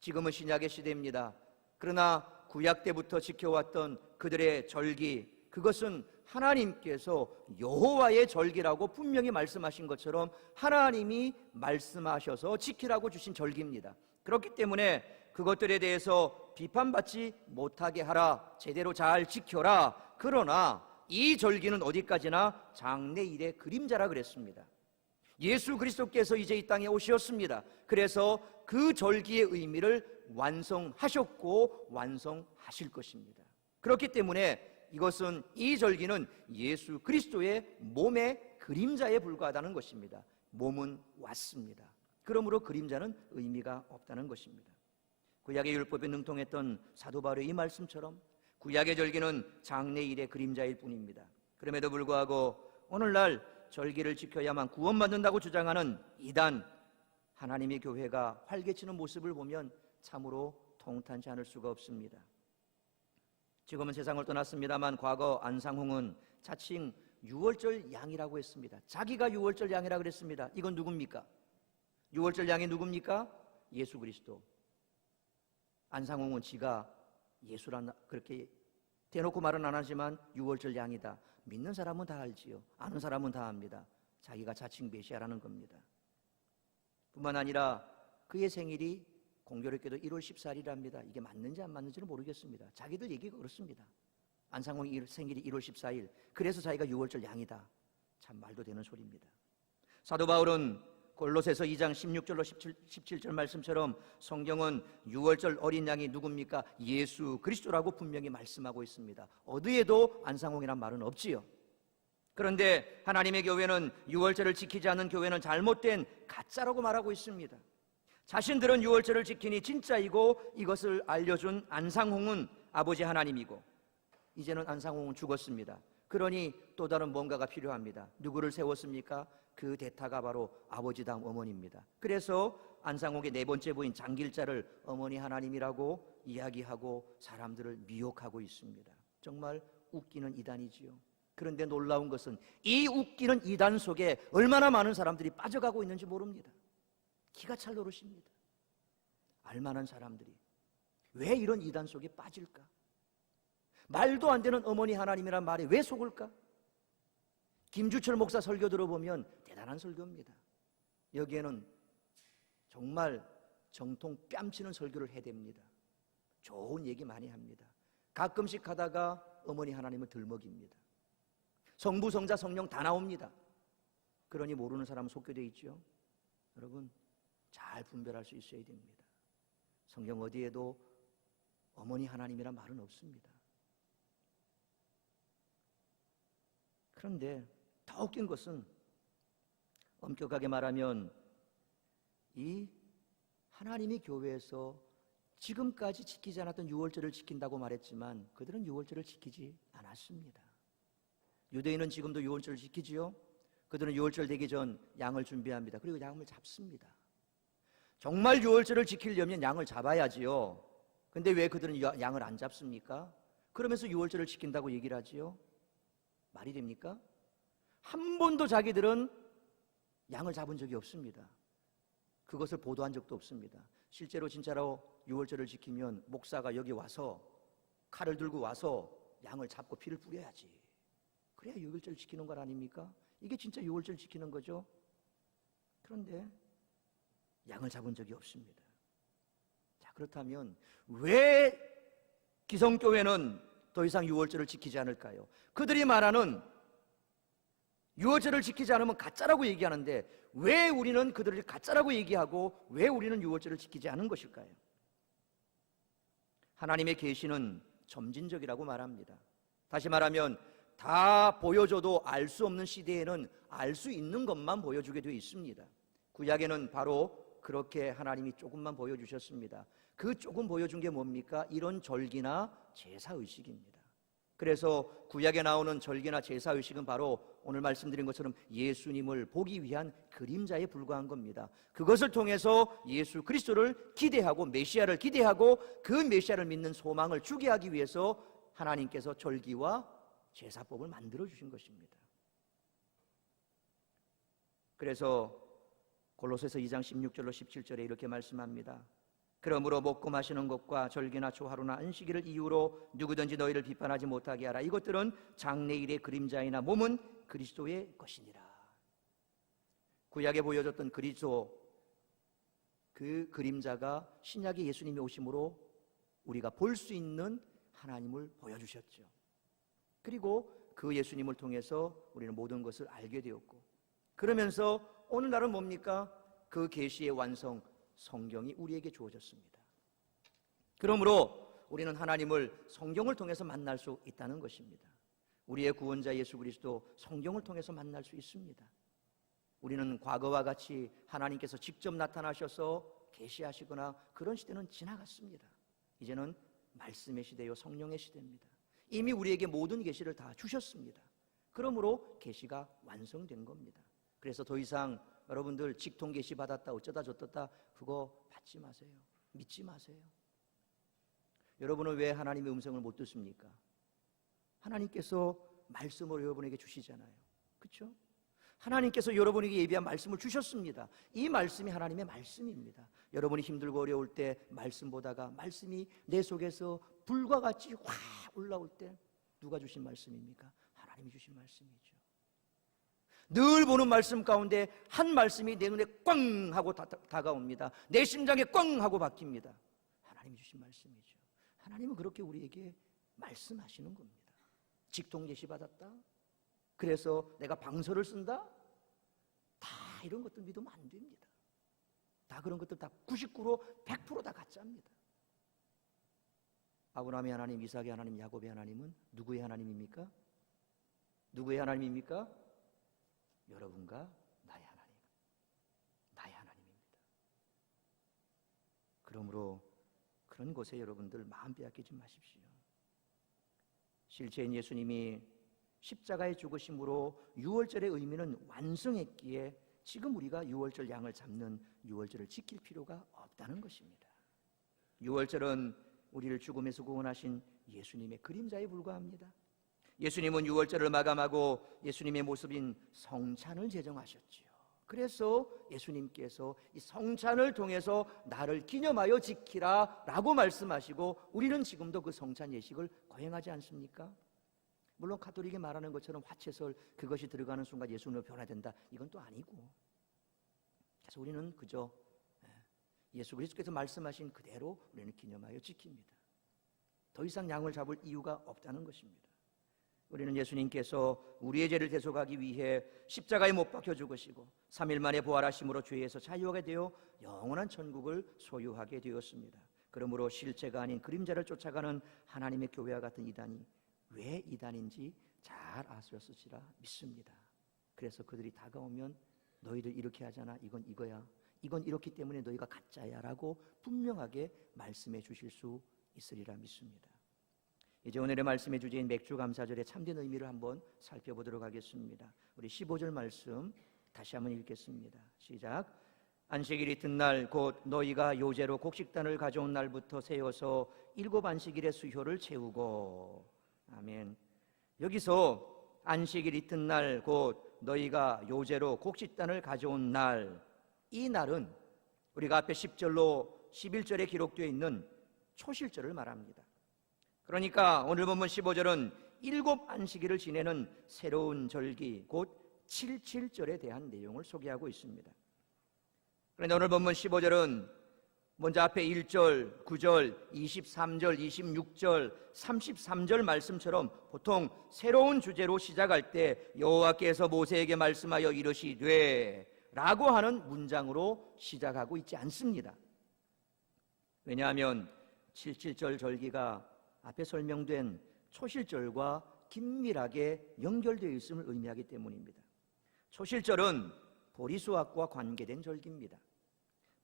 지금은 신약의 시대입니다. 그러나 구약 때부터 지켜왔던 그들의 절기, 그것은 하나님께서 여호와의 절기라고 분명히 말씀하신 것처럼 하나님이 말씀하셔서 지키라고 주신 절기입니다. 그렇기 때문에 그것들에 대해서 비판받지 못하게 하라, 제대로 잘 지켜라. 그러나 이 절기는 어디까지나 장래일의 그림자라 그랬습니다. 예수 그리스도께서 이제 이 땅에 오셨습니다. 그래서 그 절기의 의미를 완성하셨고 완성하실 것입니다. 그렇기 때문에 이것은 이 절기는 예수 그리스도의 몸의 그림자에 불과하다는 것입니다. 몸은 왔습니다. 그러므로 그림자는 의미가 없다는 것입니다. 구약의 율법에 능통했던 사도 바울의 이 말씀처럼 구약의 절기는 장래일의 그림자일 뿐입니다. 그럼에도 불구하고 오늘날 절기를 지켜야만 구원받는다고 주장하는 이단 하나님의 교회가 활개치는 모습을 보면 참으로 통탄치 않을 수가 없습니다. 지금은 세상을 떠났습니다만 과거 안상홍은 자칭 유월절 양이라고 했습니다. 자기가 유월절 양이라고 그랬습니다. 이건 누굽니까? 유월절 양이 누굽니까? 예수 그리스도. 안상홍은 지가 예수란 그렇게 대놓고 말은 안 하지만 유월절 양이다. 믿는 사람은 다 알지요. 아는 사람은 다 압니다. 자기가 자칭 메시아라는 겁니다. 뿐만 아니라 그의 생일이 공교롭게도 1월 14일이랍니다. 이게 맞는지 안 맞는지는 모르겠습니다. 자기들 얘기가 그렇습니다. 안상홍이 생일이 1월 14일. 그래서 자기가 6월절 양이다. 참 말도 되는 소리입니다. 사도 바울은 골로새서 2장 16절로 17절 말씀처럼 성경은 6월절 어린 양이 누굽니까? 예수 그리스도라고 분명히 말씀하고 있습니다. 어디에도 안상홍이란 말은 없지요. 그런데 하나님의 교회는 6월절을 지키지 않는 교회는 잘못된 가짜라고 말하고 있습니다. 자신들은 6월절을 지키니 진짜이고 이것을 알려준 안상홍은 아버지 하나님이고 이제는 안상홍은 죽었습니다. 그러니 또 다른 뭔가가 필요합니다. 누구를 세웠습니까? 그 대타가 바로 아버지 다음 어머니입니다. 그래서 안상홍의 네 번째 부인 장길자를 어머니 하나님이라고 이야기하고 사람들을 미혹하고 있습니다. 정말 웃기는 이단이지요. 그런데 놀라운 것은 이 웃기는 이단 속에 얼마나 많은 사람들이 빠져가고 있는지 모릅니다. 기가 찰 노릇입니다. 알만한 사람들이 왜 이런 이단 속에 빠질까? 말도 안 되는 어머니 하나님이란 말에 왜 속을까? 김주철 목사 설교 들어보면 대단한 설교입니다. 여기에는 정말 정통 뺨치는 설교를 해댑니다. 좋은 얘기 많이 합니다. 가끔씩 하다가 어머니 하나님을 들먹입니다. 성부, 성자, 성령 다 나옵니다. 그러니 모르는 사람은 속게 있죠. 여러분 잘 분별할 수 있어야 됩니다. 성경 어디에도 어머니 하나님이란 말은 없습니다. 그런데 더 웃긴 것은 엄격하게 말하면 이 하나님이 교회에서 지금까지 지키지 않았던 유월절을 지킨다고 말했지만 그들은 유월절을 지키지 않았습니다. 유대인은 지금도 유월절을 지키지요. 그들은 유월절 되기 전 양을 준비합니다. 그리고 양을 잡습니다. 정말 유월절을 지키려면 양을 잡아야지요. 근데 왜 그들은 양을 안 잡습니까? 그러면서 유월절을 지킨다고 얘기를 하지요. 말이 됩니까? 한 번도 자기들은 양을 잡은 적이 없습니다. 그것을 보도한 적도 없습니다. 실제로 진짜로 유월절을 지키면 목사가 여기 와서 칼을 들고 와서 양을 잡고 피를 뿌려야지. 그래야 유월절 지키는 것 아닙니까? 이게 진짜 유월절 지키는 거죠. 그런데 양을 잡은 적이 없습니다. 자, 그렇다면 왜 기성교회는 더 이상 유월절을 지키지 않을까요? 그들이 말하는 유월절을 지키지 않으면 가짜라고 얘기하는데 왜 우리는 그들을 가짜라고 얘기하고 왜 우리는 유월절을 지키지 않은 것일까요? 하나님의 계시는 점진적이라고 말합니다. 다시 말하면 다 보여줘도 알 수 없는 시대에는 알 수 있는 것만 보여주게 되어 있습니다. 구약에는 바로 그렇게 하나님이 조금만 보여주셨습니다. 그 조금 보여준 게 뭡니까? 이런 절기나 제사의식입니다. 그래서 구약에 나오는 절기나 제사의식은 바로 오늘 말씀드린 것처럼 예수님을 보기 위한 그림자에 불과한 겁니다. 그것을 통해서 예수 그리스도를 기대하고 메시아를 기대하고 그 메시아를 믿는 소망을 주게 하기 위해서 하나님께서 절기와 제사법을 만들어 주신 것입니다. 그래서 골로새서 2장 16절로 17절에 이렇게 말씀합니다. 그러므로 먹고 마시는 것과 절기나 초하루나 안식일을 이유로 누구든지 너희를 비판하지 못하게 하라. 이것들은 장래일의 그림자이나 몸은 그리스도의 것이니라. 구약에 보여졌던 그리스도 그 그림자가 신약의 예수님이 오심으로 우리가 볼 수 있는 하나님을 보여주셨죠. 그리고 그 예수님을 통해서 우리는 모든 것을 알게 되었고 그러면서 오늘날은 뭡니까? 그 계시의 완성 성경이 우리에게 주어졌습니다. 그러므로 우리는 하나님을 성경을 통해서 만날 수 있다는 것입니다. 우리의 구원자 예수 그리스도 성경을 통해서 만날 수 있습니다. 우리는 과거와 같이 하나님께서 직접 나타나셔서 계시하시거나 그런 시대는 지나갔습니다. 이제는 말씀의 시대요 성령의 시대입니다. 이미 우리에게 모든 계시를 다 주셨습니다. 그러므로 계시가 완성된 겁니다. 그래서 더 이상 여러분들 직통 계시 받았다 어쩌다 저쩌다 그거 받지 마세요. 믿지 마세요. 여러분은 왜 하나님의 음성을 못 듣습니까? 하나님께서 말씀을 여러분에게 주시잖아요. 그렇죠? 하나님께서 여러분에게 예비한 말씀을 주셨습니다. 이 말씀이 하나님의 말씀입니다. 여러분이 힘들고 어려울 때 말씀 보다가 말씀이 내 속에서 불과 같이 확 올라올 때 누가 주신 말씀입니까? 하나님이 주신 말씀이죠. 늘 보는 말씀 가운데 한 말씀이 내 눈에 꽝 하고 다가옵니다. 내 심장에 꽝 하고 박힙니다. 하나님이 주신 말씀이죠. 하나님은 그렇게 우리에게 말씀하시는 겁니다. 직통 계시 받았다? 그래서 내가 방서를 쓴다? 다 이런 것들 믿으면 안 됩니다. 다 그런 것들 다 99% 100% 가짜입니다. 아브라함의 하나님, 이삭의 하나님, 야곱의 하나님은 누구의 하나님입니까? 누구의 하나님입니까? 여러분과 나의 하나님, 나의 하나님입니다. 그러므로 그런 곳에 여러분들 마음 빼앗기지 마십시오. 실제인 예수님이 십자가의 죽으심으로 유월절의 의미는 완성했기에 지금 우리가 유월절 양을 잡는 유월절을 지킬 필요가 없다는 것입니다. 유월절은 우리를 죽음에서 구원하신 예수님의 그림자에 불과합니다. 예수님은 유월절을 마감하고 예수님의 모습인 성찬을 제정하셨지요. 그래서 예수님께서 이 성찬을 통해서 나를 기념하여 지키라 라고 말씀하시고 우리는 지금도 그 성찬 예식을 거행하지 않습니까? 물론 가톨릭이 말하는 것처럼 화채설 그것이 들어가는 순간 예수님으로 변화된다 이건 또 아니고 그래서 우리는 그저 예수 그리스도께서 말씀하신 그대로 우리는 기념하여 지킵니다. 더 이상 양을 잡을 이유가 없다는 것입니다. 우리는 예수님께서 우리의 죄를 대속하기 위해 십자가에 못 박혀 죽으시고 3일 만에 부활하심으로 죄에서 자유하게 되어 영원한 천국을 소유하게 되었습니다. 그러므로 실체가 아닌 그림자를 쫓아가는 하나님의 교회와 같은 이단이 왜 이단인지 잘 아셨으리라 믿습니다. 그래서 그들이 다가오면 너희들 이렇게 하잖아. 이건 이거야. 이건 이렇기 때문에 너희가 가짜야라고 분명하게 말씀해 주실 수 있으리라 믿습니다. 이제 오늘의 말씀의 주제인 맥주 감사절의 참된 의미를 한번 살펴보도록 하겠습니다. 우리 15절 말씀 다시 한번 읽겠습니다. 시작. 안식일 이튿날 곧 너희가 요제로 곡식단을 가져온 날부터 세워서 7 안식일의 수효를 채우고. 아멘. 여기서 안식일 이튿날 곧 너희가 요제로 곡식단을 가져온 날, 이 날은 우리가 앞에 10절로 11절에 기록되어 있는 초실절을 말합니다. 그러니까 오늘 본문 15절은 7 안식일을 지내는 새로운 절기 곧 77절에 대한 내용을 소개하고 있습니다. 그런데 오늘 본문 15절은 먼저 앞에 1절, 9절, 23절, 26절, 33절 말씀처럼 보통 새로운 주제로 시작할 때 여호와께서 모세에게 말씀하여 이르시되 라고 하는 문장으로 시작하고 있지 않습니다. 왜냐하면 77절 절기가 앞에 설명된 초실절과 긴밀하게 연결되어 있음을 의미하기 때문입니다. 초실절은 보리수확과 관계된 절기입니다.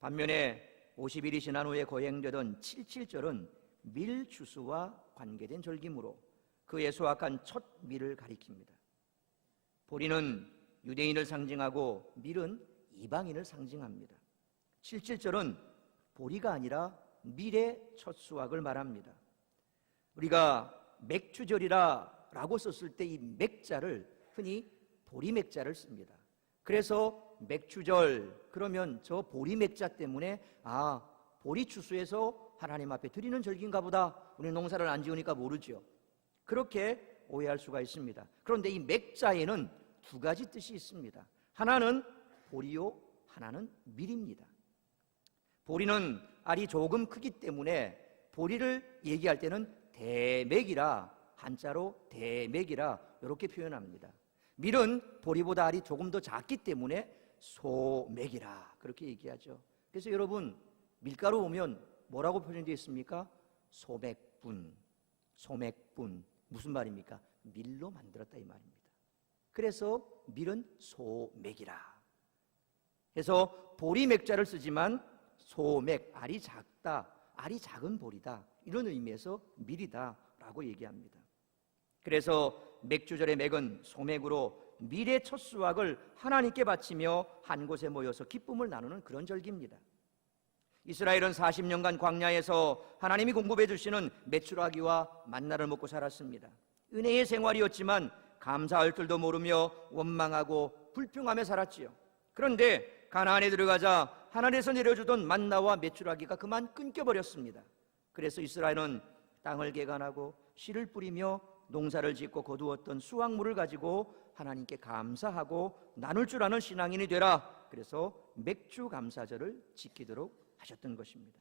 반면에 50일이 지난 후에 거행되던 77절은 밀추수와 관계된 절기므로 그의 수확한 첫 밀을 가리킵니다. 보리는 유대인을 상징하고 밀은 이방인을 상징합니다. 77절은 보리가 아니라 밀의 첫 수확을 말합니다. 우리가 맥주절이라고 썼을 때 이 맥자를 흔히 보리맥자를 씁니다. 그래서 맥주절 그러면 저 보리맥자 때문에 보리 추수해서 하나님 앞에 드리는 절기인가 보다. 우리 농사를 안 지으니까 모르죠. 그렇게 오해할 수가 있습니다. 그런데 이 맥자에는 2가지 뜻이 있습니다. 하나는 보리요, 하나는 밀입니다. 보리는 알이 조금 크기 때문에 보리를 얘기할 때는 대맥이라, 한자로 대맥이라 이렇게 표현합니다. 밀은 보리보다 알이 조금 더 작기 때문에 소맥이라 그렇게 얘기하죠. 그래서 여러분 밀가루 오면 뭐라고 표현되어 있습니까? 소맥분, 소맥분. 무슨 말입니까? 밀로 만들었다 이 말입니다. 그래서 밀은 소맥이라 해서 보리맥자를 쓰지만 소맥, 알이 작다, 알이 작은 보리다 이런 의미에서 밀이다 라고 얘기합니다. 그래서 맥주절의 맥은 소맥으로 밀의 첫 수확을 하나님께 바치며 한 곳에 모여서 기쁨을 나누는 그런 절기입니다. 이스라엘은 40년간 광야에서 하나님이 공급해 주시는 메추라기와 만나를 먹고 살았습니다. 은혜의 생활이었지만 감사할 줄도 모르며 원망하고 불평하며 살았지요. 그런데 가나안에 들어가자 하늘에서 내려주던 만나와 메추라기가 그만 끊겨버렸습니다. 그래서 이스라엘은 땅을 개간하고 씨를 뿌리며 농사를 짓고 거두었던 수확물을 가지고 하나님께 감사하고 나눌 줄 아는 신앙인이 되라. 그래서 맥주 감사절을 지키도록 하셨던 것입니다.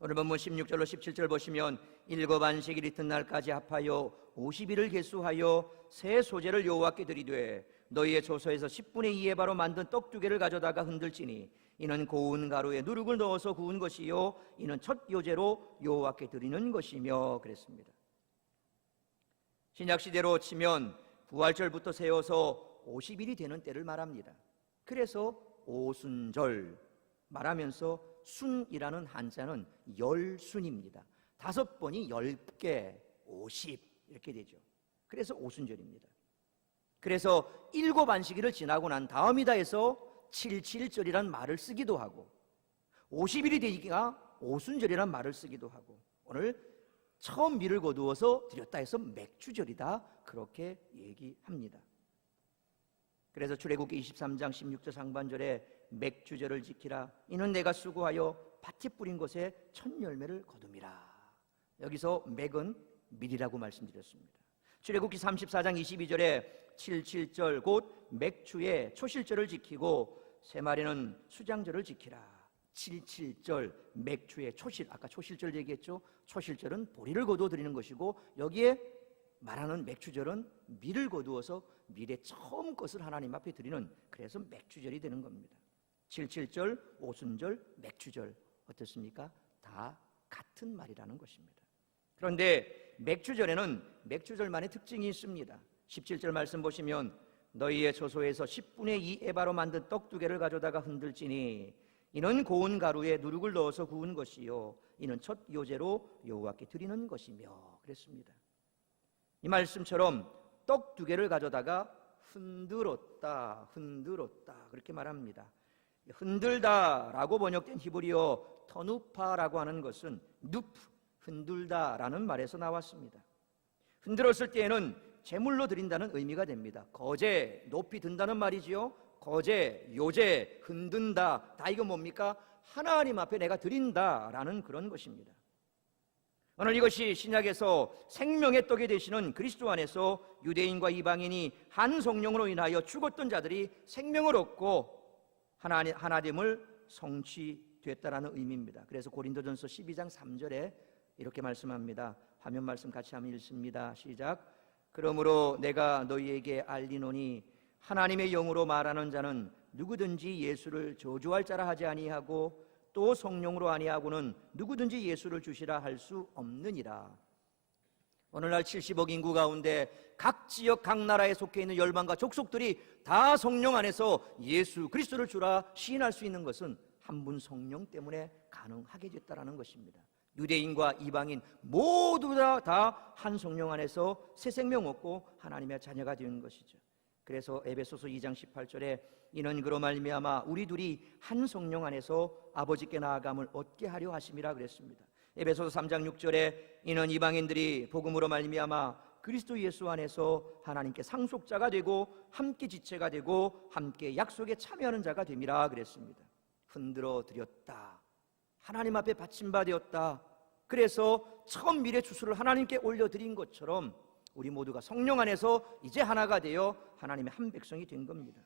오늘 본문 16절로 17절 보시면 7 안식일 이튿날까지 합하여 50일을 계수하여 새 소재를 여호와께 드리되 너희의 조소에서 10분의 2의 바로 만든 떡 2개를 가져다가 흔들지니 이는 고운 가루에 누룩을 넣어서 구운 것이요 이는 첫 요제로 여호와께 드리는 것이며 그랬습니다. 신약시대로 치면 부활절부터 세워서 50일이 되는 때를 말합니다. 그래서 오순절 말하면서 순이라는 한자는 열순입니다. 5번이 10개, 50 이렇게 되죠. 그래서 오순절입니다. 그래서 7 안식일을 지나고 난 다음이다 해서 77절이란 말을 쓰기도 하고 50일이 되기가 오순절이란 말을 쓰기도 하고 오늘 처음 밀을 거두어서 드렸다 해서 맥주절이다 그렇게 얘기합니다. 그래서 출애굽기 23장 16절 상반절에 맥주절을 지키라 이는 내가 수고하여 밭에 뿌린 곳에 첫 열매를 거둠이라. 여기서 맥은 밀이라고 말씀드렸습니다. 출애굽기 34장 22절에 77절 곧 맥주의 초실절을 지키고 세 마리는 수장절을 지키라. 77절 맥주의 초실, 아까 초실절 얘기했죠. 초실절은 보리를 거두어 드리는 것이고 여기에 말하는 맥주절은 밀을 거두어서 밀의 처음 것을 하나님 앞에 드리는 그래서 맥주절이 되는 겁니다. 77절, 오순절, 맥주절 어떻습니까? 다 같은 말이라는 것입니다. 그런데 맥주절에는 맥주절만의 특징이 있습니다. 17절 말씀 보시면 너희의 처소에서 10분의 2 에바로 만든 떡 2개를 가져다가 흔들지니 이는 고운 가루에 누룩을 넣어서 구운 것이요 이는 첫 요제로 여호와께 드리는 것이며 그랬습니다. 이 말씀처럼 떡 2개를 가져다가 흔들었다 그렇게 말합니다. 흔들다라고 번역된 히브리어 터누파라고 하는 것은 누프 흔들다라는 말에서 나왔습니다. 흔들었을 때에는 제물로 드린다는 의미가 됩니다. 거제 높이 든다는 말이지요. 거제, 요제, 흔든다 다 이거 뭡니까? 하나님 앞에 내가 드린다라는 그런 것입니다. 오늘 이것이 신약에서 생명의 떡이 되시는 그리스도 안에서 유대인과 이방인이 한 성령으로 인하여 죽었던 자들이 생명을 얻고 하나됨을 성취됐다라는 의미입니다. 그래서 고린도전서 12장 3절에 이렇게 말씀합니다. 화면 말씀 같이 한번 읽습니다. 시작. 그러므로 내가 너희에게 알리노니 하나님의 영으로 말하는 자는 누구든지 예수를 저주할 자라 하지 아니하고 또 성령으로 아니하고는 누구든지 예수를 주시라 할 수 없느니라. 오늘날 70억 인구 가운데 각 지역 각 나라에 속해 있는 열방과 족속들이 다 성령 안에서 예수 그리스도를 주라 시인할 수 있는 것은 한 분 성령 때문에 가능하게 됐다라는 것입니다. 유대인과 이방인 모두 다 한 성령 안에서 새 생명 얻고 하나님의 자녀가 된 것이죠. 그래서 에베소서 2장 18절에 이는 그로 말미암아 우리 둘이 한 성령 안에서 아버지께 나아감을 얻게 하려 하심이라 그랬습니다. 에베소서 3장 6절에 이는 이방인들이 복음으로 말미암아 그리스도 예수 안에서 하나님께 상속자가 되고 함께 지체가 되고 함께 약속에 참여하는 자가 됨이라 그랬습니다. 흔들어 드렸다. 하나님 앞에 바침받았다. 그래서 처음 미래 추수를 하나님께 올려드린 것처럼 우리 모두가 성령 안에서 이제 하나가 되어 하나님의 한 백성이 된 겁니다.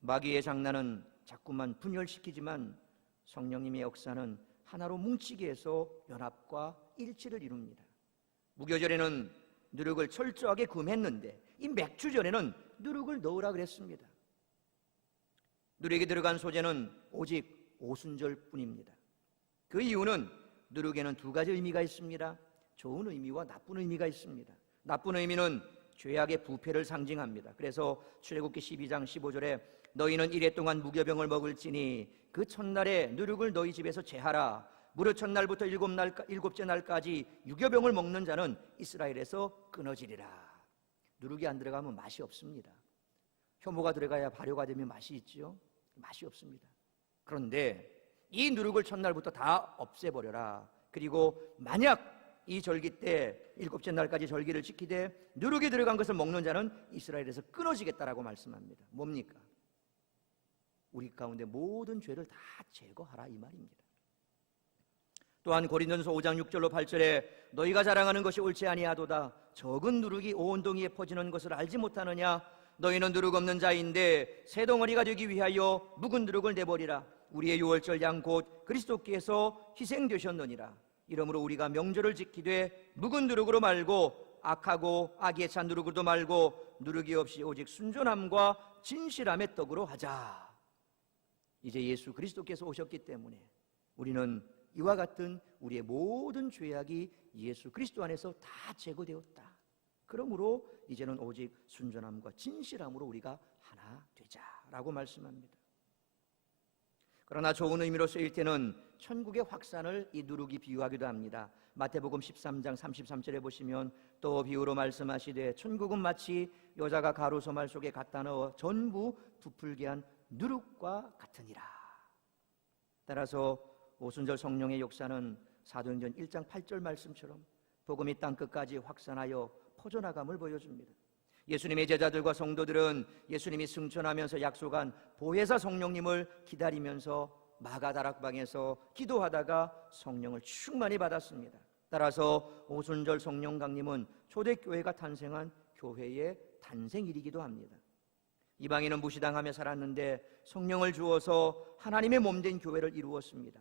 마귀의 장난은 자꾸만 분열시키지만 성령님의 역사는 하나로 뭉치게 해서 연합과 일치를 이룹니다. 무교절에는 누룩을 철저하게 금했는데 이 맥주절에는 누룩을 넣으라 그랬습니다. 누룩이 들어간 소재는 오직 오순절뿐입니다. 그 이유는 누룩에는 두 가지 의미가 있습니다. 좋은 의미와 나쁜 의미가 있습니다. 나쁜 의미는 죄악의 부패를 상징합니다. 그래서 출애굽기 12장 15절에 너희는 이래 동안 무교병을 먹을지니 그 첫날에 누룩을 너희 집에서 제하라. 무릇 첫날부터 일곱째 날까지 유교병을 먹는 자는 이스라엘에서 끊어지리라. 누룩이 안 들어가면 맛이 없습니다. 효모가 들어가야 발효가 되면 맛이 있지요. 맛이 없습니다. 그런데 이 누룩을 첫날부터 다 없애버려라. 그리고 만약 이 절기 때 일곱째 날까지 절기를 지키되 누룩이 들어간 것을 먹는 자는 이스라엘에서 끊어지겠다라고 말씀합니다. 뭡니까? 우리 가운데 모든 죄를 다 제거하라 이 말입니다. 또한 고린도전서 5장 6절로 8절에 너희가 자랑하는 것이 옳지 아니하도다. 적은 누룩이 온 동이에 퍼지는 것을 알지 못하느냐? 너희는 누룩 없는 자인데 새 덩어리가 되기 위하여 묵은 누룩을 내버리라. 우리의 유월절 양 곧 그리스도께서 희생되셨느니라. 이러므로 우리가 명절을 지키되 묵은 누룩으로 말고 악하고 악에 찬 누룩으로도 말고 누룩이 없이 오직 순전함과 진실함의 떡으로 하자. 이제 예수 그리스도께서 오셨기 때문에 우리는 이와 같은 우리의 모든 죄악이 예수 그리스도 안에서 다 제거되었다. 그러므로 이제는 오직 순전함과 진실함으로 우리가 하나 되자라고 말씀합니다. 그러나 좋은 의미로 쓰일 때는 천국의 확산을 이 누룩이 비유하기도 합니다. 마태복음 13장 33절에 보시면 또 비유로 말씀하시되 천국은 마치 여자가 가루소말 속에 갖다 넣어 전부 부풀게 한 누룩과 같으니라. 따라서 오순절 성령의 역사는 사도행전 1장 8절 말씀처럼 복음이 땅끝까지 확산하여 퍼져나감을 보여줍니다. 예수님의 제자들과 성도들은 예수님이 승천하면서 약속한 보혜사 성령님을 기다리면서 마가다락방에서 기도하다가 성령을 충만히 받았습니다. 따라서 오순절 성령 강림은 초대교회가 탄생한 교회의 탄생일이기도 합니다. 이방인은 무시당하며 살았는데 성령을 주어서 하나님의 몸된 교회를 이루었습니다.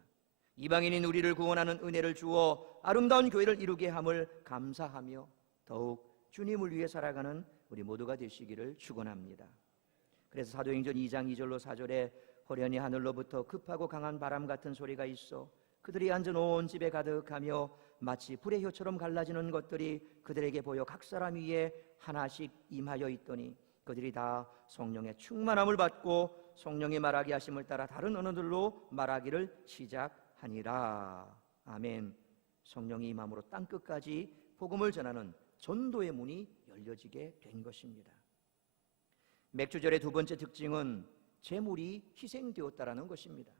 이방인인 우리를 구원하는 은혜를 주어 아름다운 교회를 이루게 함을 감사하며 더욱 주님을 위해 살아가는 우리 모두가 되시기를 축원합니다. 그래서 사도행전 2장 2절로 4절에 호련히 하늘로부터 급하고 강한 바람 같은 소리가 있어 그들이 앉은 온 집에 가득하며 마치 불의 혀처럼 갈라지는 것들이 그들에게 보여 각 사람 위에 하나씩 임하여 있더니 그들이 다 성령의 충만함을 받고 성령이 말하게 하심을 따라 다른 언어들로 말하기를 시작하니라. 아멘. 성령이 임함으로 땅끝까지 복음을 전하는 전도의 문이 열려지게 된 것입니다. 맥주절의 두 번째 특징은 제물이 희생되었다라는 것입니다.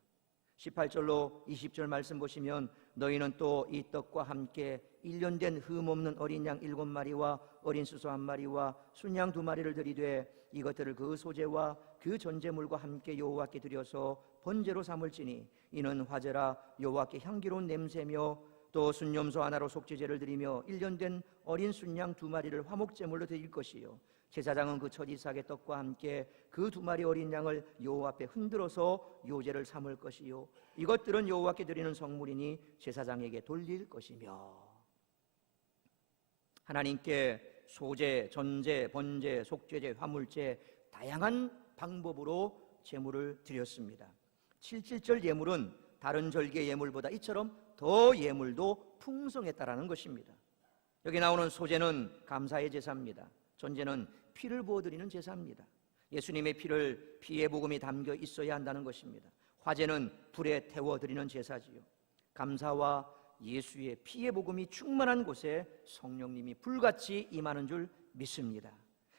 18절로 20절 말씀 보시면 너희는 또 이 떡과 함께 1년 된 흠없는 어린 양 7마리와 어린 수소 1마리와 순양 2마리를 드리되 이것들을 그 소제와 그 전제물과 함께 여호와께 드려서 번제로 삼을지니 이는 화제라 여호와께 향기로운 냄새며 또 순염소 하나로 속죄제를 드리며 1년 된 어린 순양 2마리를 화목제물로 드릴 것이요 제사장은 그 첫 이삭의 떡과 함께 그 2마리 어린 양을 여호와 앞에 흔들어서 요제를 삼을 것이요 이것들은 여호와께 드리는 성물이니 제사장에게 돌릴 것이며. 하나님께 소제, 전제, 번제, 속죄제, 화물제 다양한 방법으로 제물을 드렸습니다. 7.7절 예물은 다른 절기의 예물보다 이처럼 더 예물도 풍성했다라는 것입니다. 여기 나오는 소제는 감사의 제사입니다. 전제는 피를 부어드리는 제사입니다. 예수님의 피의 복음이 담겨 있어야 한다는 것입니다. 화제는 불에 태워드리는 제사지요. 감사와 예수의 피의 복음이 충만한 곳에 성령님이 불같이 임하는 줄 믿습니다.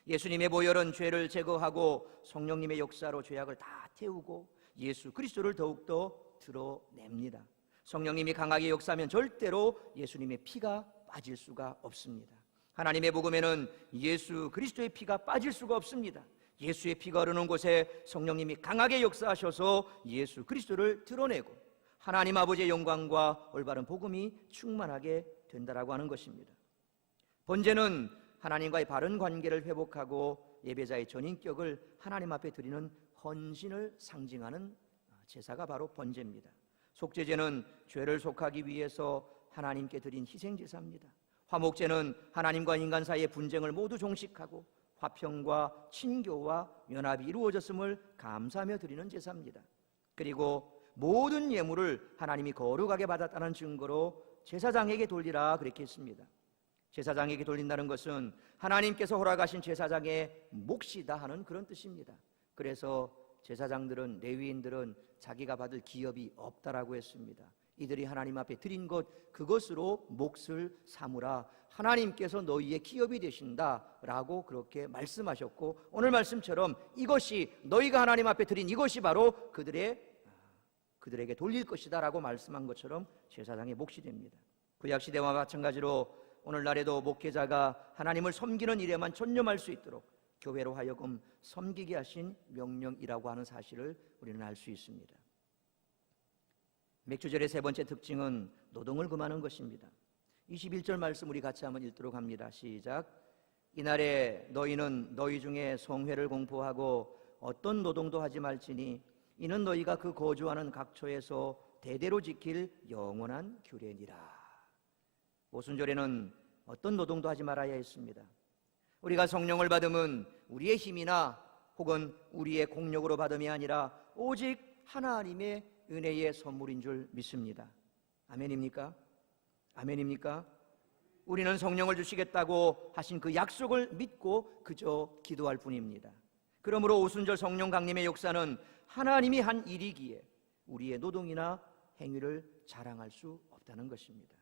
예수님의 보혈은 죄를 제거하고 성령님의 역사로 죄악을 다 태우고 예수 그리스도를 더욱더 드러냅니다. 성령님이 강하게 역사하면 절대로 예수님의 피가 빠질 수가 없습니다. 하나님의 복음에는 예수 그리스도의 피가 빠질 수가 없습니다. 예수의 피가 흐르는 곳에 성령님이 강하게 역사하셔서 예수 그리스도를 드러내고 하나님 아버지의 영광과 올바른 복음이 충만하게 된다라고 하는 것입니다. 번제는 하나님과의 바른 관계를 회복하고 예배자의 전인격을 하나님 앞에 드리는 헌신을 상징하는 제사가 바로 번제입니다. 속죄제는 죄를 속하기 위해서 하나님께 드린 희생제사입니다. 화목제는 하나님과 인간 사이의 분쟁을 모두 종식하고 화평과 친교와 연합이 이루어졌음을 감사하며 드리는 제사입니다. 그리고 모든 예물을 하나님이 거룩하게 받았다는 증거로 제사장에게 돌리라 그렇게 했습니다. 제사장에게 돌린다는 것은 하나님께서 허락하신 제사장의 몫이다 하는 그런 뜻입니다. 그래서 제사장들은, 레위인들은 자기가 받을 기업이 없다라고 했습니다. 이들이 하나님 앞에 드린 것 그것으로 몫을 삼으라. 하나님께서 너희의 기업이 되신다라고 그렇게 말씀하셨고 오늘 말씀처럼 이것이 너희가 하나님 앞에 드린 이것이 바로 그들에게 돌릴 것이다라고 말씀한 것처럼 제사장의 몫이 됩니다. 구약 시대와 마찬가지로 오늘날에도 목회자가 하나님을 섬기는 일에만 전념할 수 있도록 교회로 하여금 섬기게 하신 명령이라고 하는 사실을 우리는 알 수 있습니다. 맥주절의 세 번째 특징은 노동을 금하는 것입니다. 21절 말씀 우리 같이 한번 읽도록 합니다. 시작. 이날에 너희는 너희 중에 성회를 공포하고 어떤 노동도 하지 말지니 이는 너희가 그 거주하는 각처에서 대대로 지킬 영원한 규례니라. 오순절에는 어떤 노동도 하지 말아야 했습니다. 우리가 성령을 받으면 우리의 힘이나 혹은 우리의 공력으로 받음이 아니라 오직 하나님의 은혜의 선물인 줄 믿습니다. 아멘입니까? 아멘입니까? 우리는 성령을 주시겠다고 하신 그 약속을 믿고 그저 기도할 뿐입니다. 그러므로 오순절 성령 강림의 역사는 하나님이 한 일이기에 우리의 노동이나 행위를 자랑할 수 없다는 것입니다.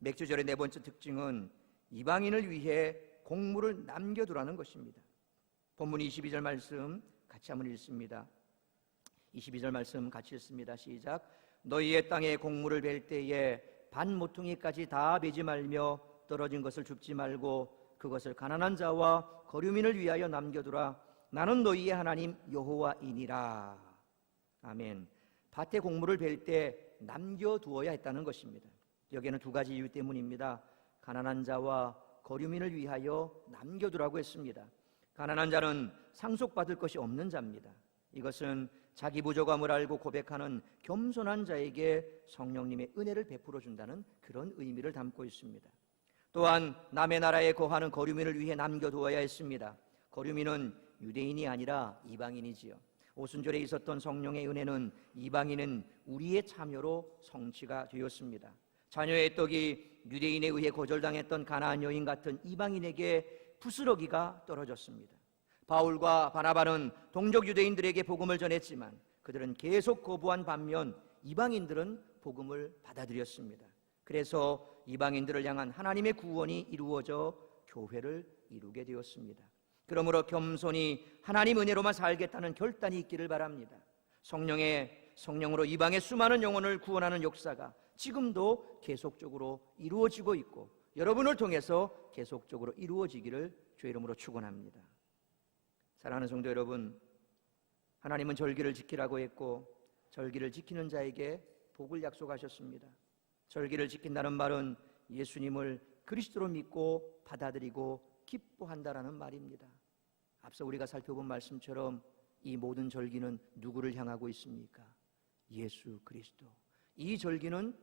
맥주절의 네 번째 특징은 이방인을 위해 공물을 남겨두라는 것입니다. 본문 22절 말씀 같이 한번 읽습니다. 22절 말씀 같이 읽습니다. 시작. 너희의 땅에 곡물을 벨 때에 반 모퉁이까지 다 베지 말며 떨어진 것을 줍지 말고 그것을 가난한 자와 거류민을 위하여 남겨두라. 나는 너희의 하나님 여호와이니라. 아멘. 밭에 곡물을 벨 때 남겨두어야 했다는 것입니다. 여기에는 두 가지 이유 때문입니다. 가난한 자와 거류민을 위하여 남겨두라고 했습니다. 가난한 자는 상속받을 것이 없는 자입니다. 이것은 자기 부족함을 알고 고백하는 겸손한 자에게 성령님의 은혜를 베풀어 준다는 그런 의미를 담고 있습니다. 또한 남의 나라에 거하는 거류민을 위해 남겨두어야 했습니다. 거류민은 유대인이 아니라 이방인이지요. 오순절에 있었던 성령의 은혜는 이방인은 우리의 참여로 성취가 되었습니다. 자녀의 떡이 유대인에 의해 거절당했던 가나안 여인 같은 이방인에게 부스러기가 떨어졌습니다. 바울과 바나바는 동족 유대인들에게 복음을 전했지만 그들은 계속 거부한 반면 이방인들은 복음을 받아들였습니다. 그래서 이방인들을 향한 하나님의 구원이 이루어져 교회를 이루게 되었습니다. 그러므로 겸손히 하나님 은혜로만 살겠다는 결단이 있기를 바랍니다. 성령으로 이방의 수많은 영혼을 구원하는 역사가 지금도 계속적으로 이루어지고 있고 여러분을 통해서 계속적으로 이루어지기를 주의 이름으로 축원합니다. 사랑하는 성도 여러분, 하나님은 절기를 지키라고 했고 절기를 지키는 자에게 복을 약속하셨습니다. 절기를 지킨다는 말은 예수님을 그리스도로 믿고 받아들이고 기뻐한다라는 말입니다. 앞서 우리가 살펴본 말씀처럼 이 모든 절기는 누구를 향하고 있습니까? 예수 그리스도. 이 절기는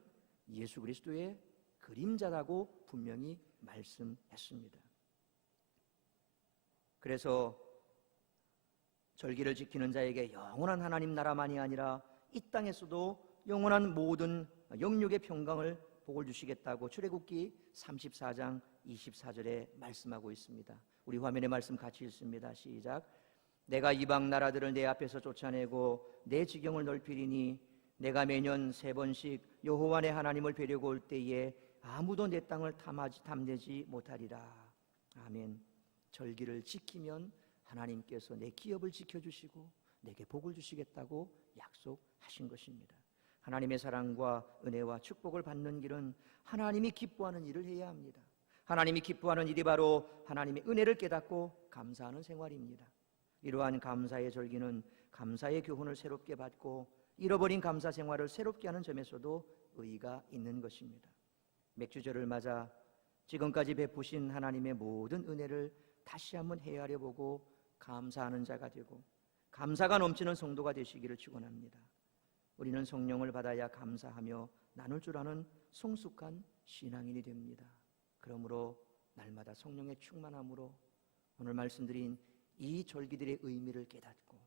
예수 그리스도의 그림자라고 분명히 말씀했습니다. 그래서 절기를 지키는 자에게 영원한 하나님 나라만이 아니라 이 땅에서도 영원한 모든 영육의 평강을 복을 주시겠다고 출애굽기 34장 24절에 말씀하고 있습니다. 우리 화면에 말씀 같이 읽습니다. 시작. 내가 이방 나라들을 내 앞에서 쫓아내고 내 지경을 넓히리니 내가 매년 3번씩 여호와 내 하나님을 뵈려고 올 때에 아무도 내 땅을 탐내지 못하리라. 아멘. 절기를 지키면 하나님께서 내 기업을 지켜주시고 내게 복을 주시겠다고 약속하신 것입니다. 하나님의 사랑과 은혜와 축복을 받는 길은 하나님이 기뻐하는 일을 해야 합니다. 하나님이 기뻐하는 일이 바로 하나님의 은혜를 깨닫고 감사하는 생활입니다. 이러한 감사의 절기는 감사의 교훈을 새롭게 받고 잃어버린 감사 생활을 새롭게 하는 점에서도 의의가 있는 것입니다. 맥주절을 맞아 지금까지 베푸신 하나님의 모든 은혜를 다시 한번 헤아려 보고 감사하는 자가 되고 감사가 넘치는 성도가 되시기를 축원합니다. 우리는 성령을 받아야 감사하며 나눌 줄 아는 성숙한 신앙인이 됩니다. 그러므로 날마다 성령의 충만함으로 오늘 말씀드린 이 절기들의 의미를 깨닫고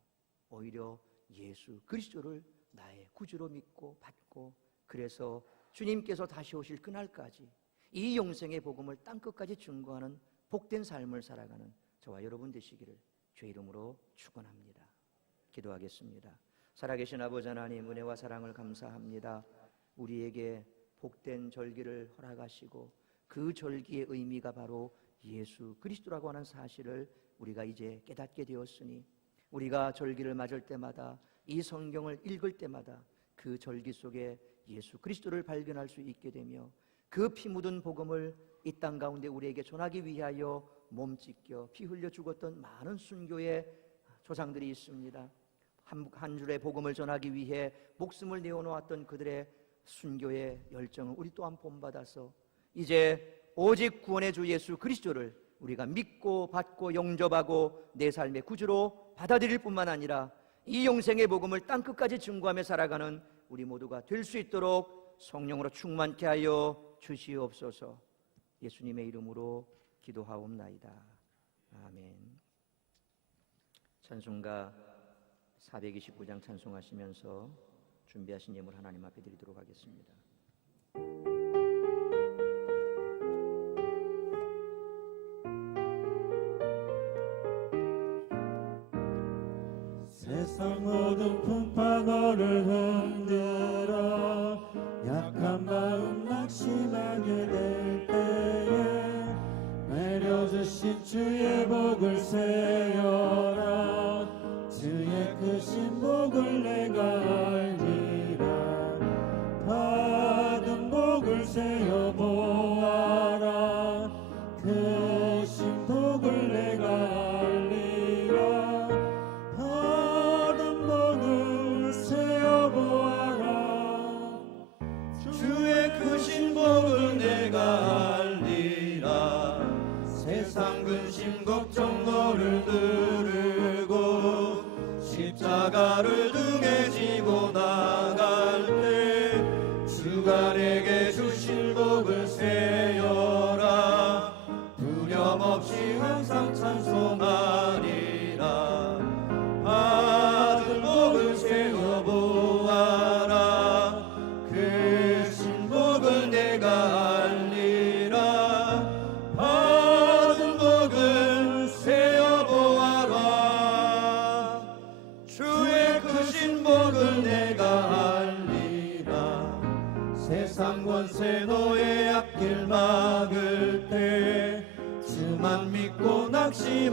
오히려 예수 그리스도를 나의 구주로 믿고 받고 그래서 주님께서 다시 오실 그날까지 이 영생의 복음을 땅끝까지 증거하는 복된 삶을 살아가는 저와 여러분 되시기를 주의 이름으로 축원합니다. 기도하겠습니다. 살아계신 아버지 하나님, 은혜와 사랑을 감사합니다. 우리에게 복된 절기를 허락하시고 그 절기의 의미가 바로 예수 그리스도라고 하는 사실을 우리가 이제 깨닫게 되었으니 우리가 절기를 맞을 때마다 이 성경을 읽을 때마다 그 절기 속에 예수 그리스도를 발견할 수 있게 되며 그 피 묻은 복음을 이 땅 가운데 우리에게 전하기 위하여 몸 찢겨 피 흘려 죽었던 많은 순교의 조상들이 있습니다. 한 줄의 복음을 전하기 위해 목숨을 내어놓았던 그들의 순교의 열정을 우리 또한 본받아서 이제 오직 구원의 주 예수 그리스도를 우리가 믿고 받고 영접하고 내 삶의 구주로 받아들일 뿐만 아니라 이 영생의 복음을 땅끝까지 증거하며 살아가는 우리 모두가 될 수 있도록 성령으로 충만케 하여 주시옵소서. 예수님의 이름으로 기도하옵나이다. 아멘. 찬송가 429장 찬송하시면서 준비하신 예물 하나님 앞에 드리도록 하겠습니다. 세상 모든 풍파 너를 흔들어 약한 마음 낙심하게 될 때에 내려주신 주의 복을 세어라. 주의 크신 복을 내가 알리라. 받은 복을 세어 보아라. 크신 복을 내가 알리라. 받은 복을 세어 보아라. 주의 크신 복을 내가 알리라. 세상 근심 걱정 너를 들으고 십자가를 등에 지고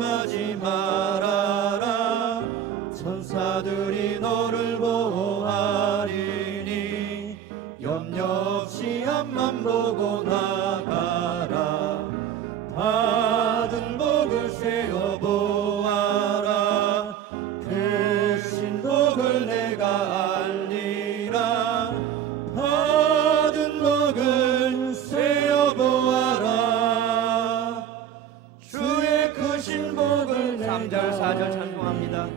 낙심하지 말아라. 천사들이 너를 보호하리니 염려 없이 앞만 보고 나가라. 받은 복을 세어 보아라. 그 신복을 내가 알리라. 받은 복을 세어 보아라. 주의 크신 복을 3절 4절 찬송합니다.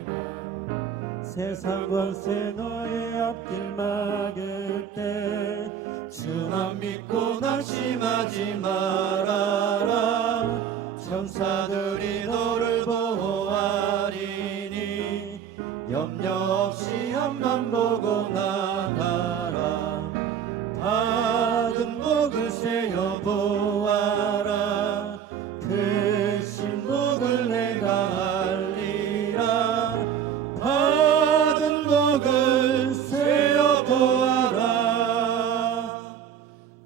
세상 권세 너의 앞길 막을 때 주만 믿고 낙심하지 말아라. 천사들이 너를 보호하리니 염려 없이 앞만 보고 나가라. 받은 복을 세어 보아라. 그 신복을 내가 알리라. 받은 복을 세어 보아라.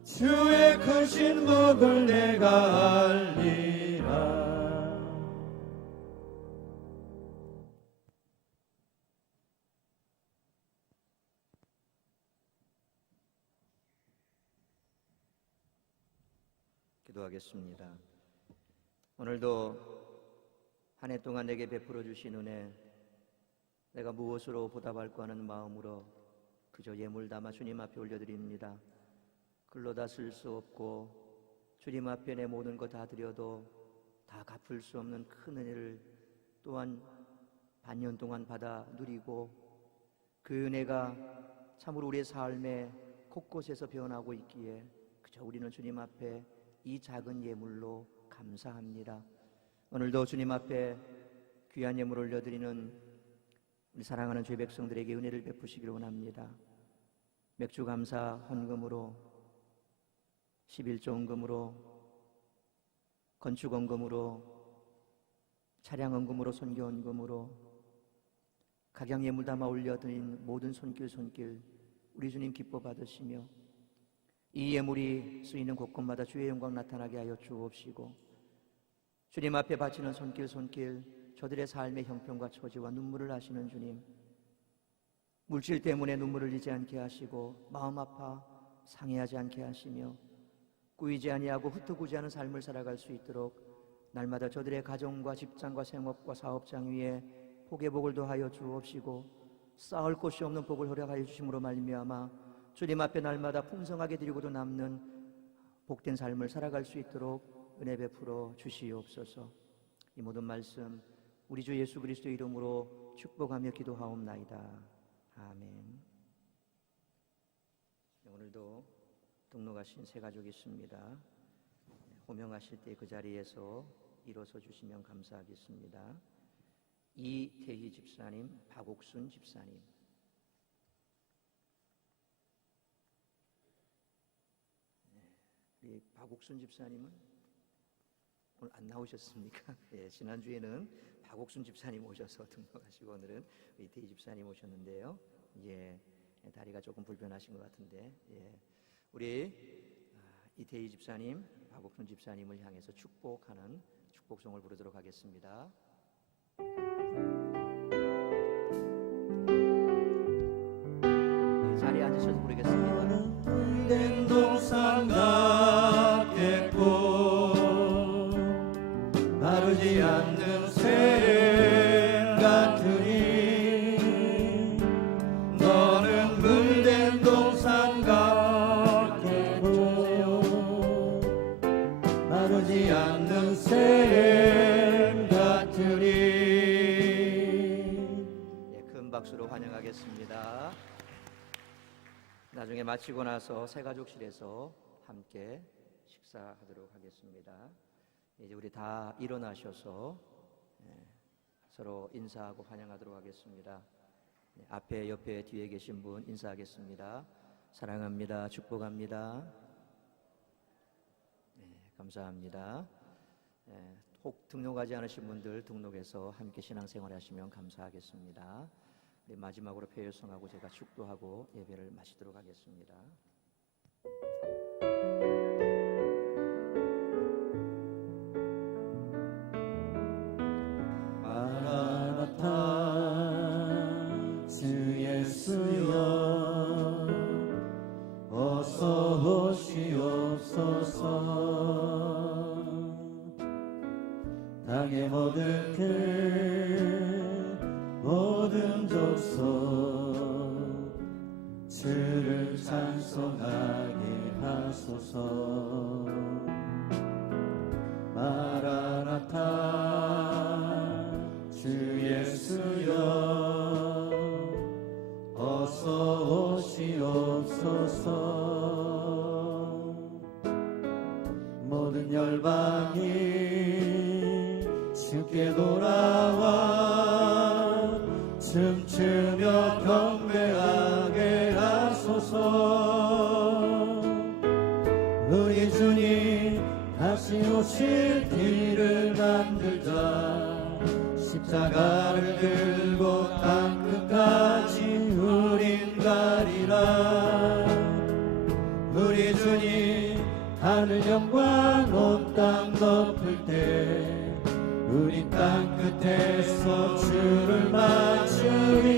주의 크신 복을 내가 알리라. 기도하겠습니다. 오늘도 한 해 동안 내게 베풀어 주신 은혜, 내가 무엇으로 보답할까 하는 마음으로 그저 예물 담아 주님 앞에 올려드립니다. 글로 다 쓸 수 없고 주님 앞에 내 모든 것 다 드려도 다 갚을 수 없는 큰 은혜를 또한 반년 동안 받아 누리고 그 은혜가 참으로 우리의 삶에 곳곳에서 변하고 있기에 그저 우리는 주님 앞에 이 작은 예물로 감사합니다. 오늘도 주님 앞에 귀한 예물을 올려드리는 우리 사랑하는 주의 백성들에게 은혜를 베푸시기를 원합니다. 맥주 감사 헌금으로, 11조 헌금으로, 건축 헌금으로, 차량 헌금으로, 선교 헌금으로 각양 예물 담아 올려드린 모든 손길 우리 주님 기뻐 받으시며 이 예물이 쓰이는 곳곳마다 주의 영광 나타나게 하여 주옵시고 주님 앞에 바치는 손길 저들의 삶의 형편과 처지와 눈물을 아시는 주님, 물질 때문에 눈물을 흘리지 않게 하시고 마음 아파 상해하지 않게 하시며 꾸이지 아니하고 흩어구지 않은 삶을 살아갈 수 있도록 날마다 저들의 가정과 직장과 생업과 사업장 위에 복의 복을 더하여 주옵시고 쌓을 곳이 없는 복을 허락하여 주심으로 말미암아 주님 앞에 날마다 풍성하게 드리고도 남는 복된 삶을 살아갈 수 있도록 은혜 베풀어 주시옵소서. 이 모든 말씀 우리 주 예수 그리스도의 이름으로 축복하며 기도하옵나이다. 아멘. 오늘도 등록하신 세 가족이 있습니다. 호명하실 때 그 자리에서 일어서 주시면 감사하겠습니다. 이태희 집사님, 박옥순 집사님. 이 박옥순 집사님은 오늘 안 나오셨습니까? 예, 지난주에는 박옥순 집사님 오셔서 등록하시고 오늘은 이태희 집사님 오셨는데요. 예, 다리가 조금 불편하신 것 같은데, 예, 우리 이태희 집사님, 박옥순 집사님을 향해서 축복하는 축복송을 부르도록 하겠습니다. 네, 자리에 앉으셔서 부르겠습니다. 된 동산 같겠고 마르지 않는 샘 같으니 너는 물된 동산 같겠고 마르지 않는 샘 같으니. 예, 큰 박수로 환영하겠습니다. 나중에 마치고 나서 새가족실에서 함께 식사하도록 하겠습니다. 이제 우리 다 일어나셔서 서로 인사하고 환영하도록 하겠습니다. 앞에, 옆에, 뒤에 계신 분 인사하겠습니다. 사랑합니다. 축복합니다. 감사합니다. 혹 등록하지 않으신 분들 등록해서 함께 신앙생활 하시면 감사하겠습니다. 마지막으로 폐요성하고 제가 축도하고 예배를 마치도록 하겠습니다. 주 예수여 어서 오시옵소서. 모든 열방이 주께 돌아와 춤추며 경배하게 하소서. 우리 주님 다시 오실 길을 만들자. 십자가를 들고 땅끝까지 우린 가리라. 우리 주님 하늘 영광 온 땅 덮을 때 우리 땅 끝에서 주를 맞추리.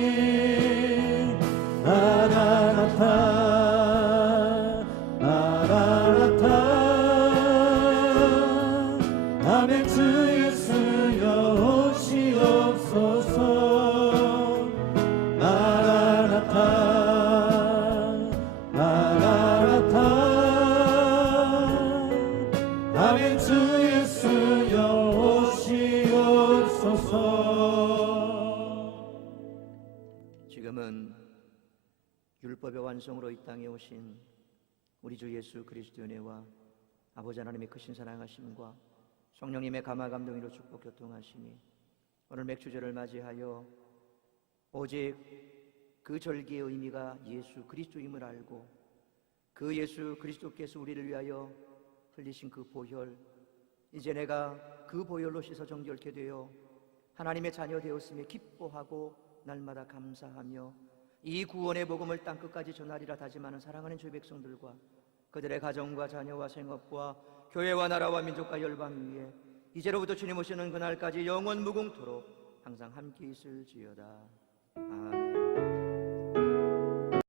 마라나타 마라나타. 아멘. 주 예수여 오시옵소서. 마라나타 마라나타. 아멘. 주 예수여 오시옵소서. 지금은 율법의 완성으로 이 땅에 오신 우리 주 예수 그리스도의 은혜와 아버지 하나님의 크신 사랑하심과 성령님의 감화 감동으로 축복 교통하시니 오늘 맥주절을 맞이하여 오직 그 절기의 의미가 예수 그리스도임을 알고 그 예수 그리스도께서 우리를 위하여 흘리신 그 보혈, 이제 내가 그 보혈로 씻어 정결케 되어 하나님의 자녀 되었음에 기뻐하고 날마다 감사하며 이 구원의 복음을 땅끝까지 전하리라 다짐하는 사랑하는 주의 백성들과 그들의 가정과 자녀와 생업과 교회와 나라와 민족과 열방 위에 이제로부터 주님 오시는 그날까지 영원 무궁토록 항상 함께 있을지어다. 아멘.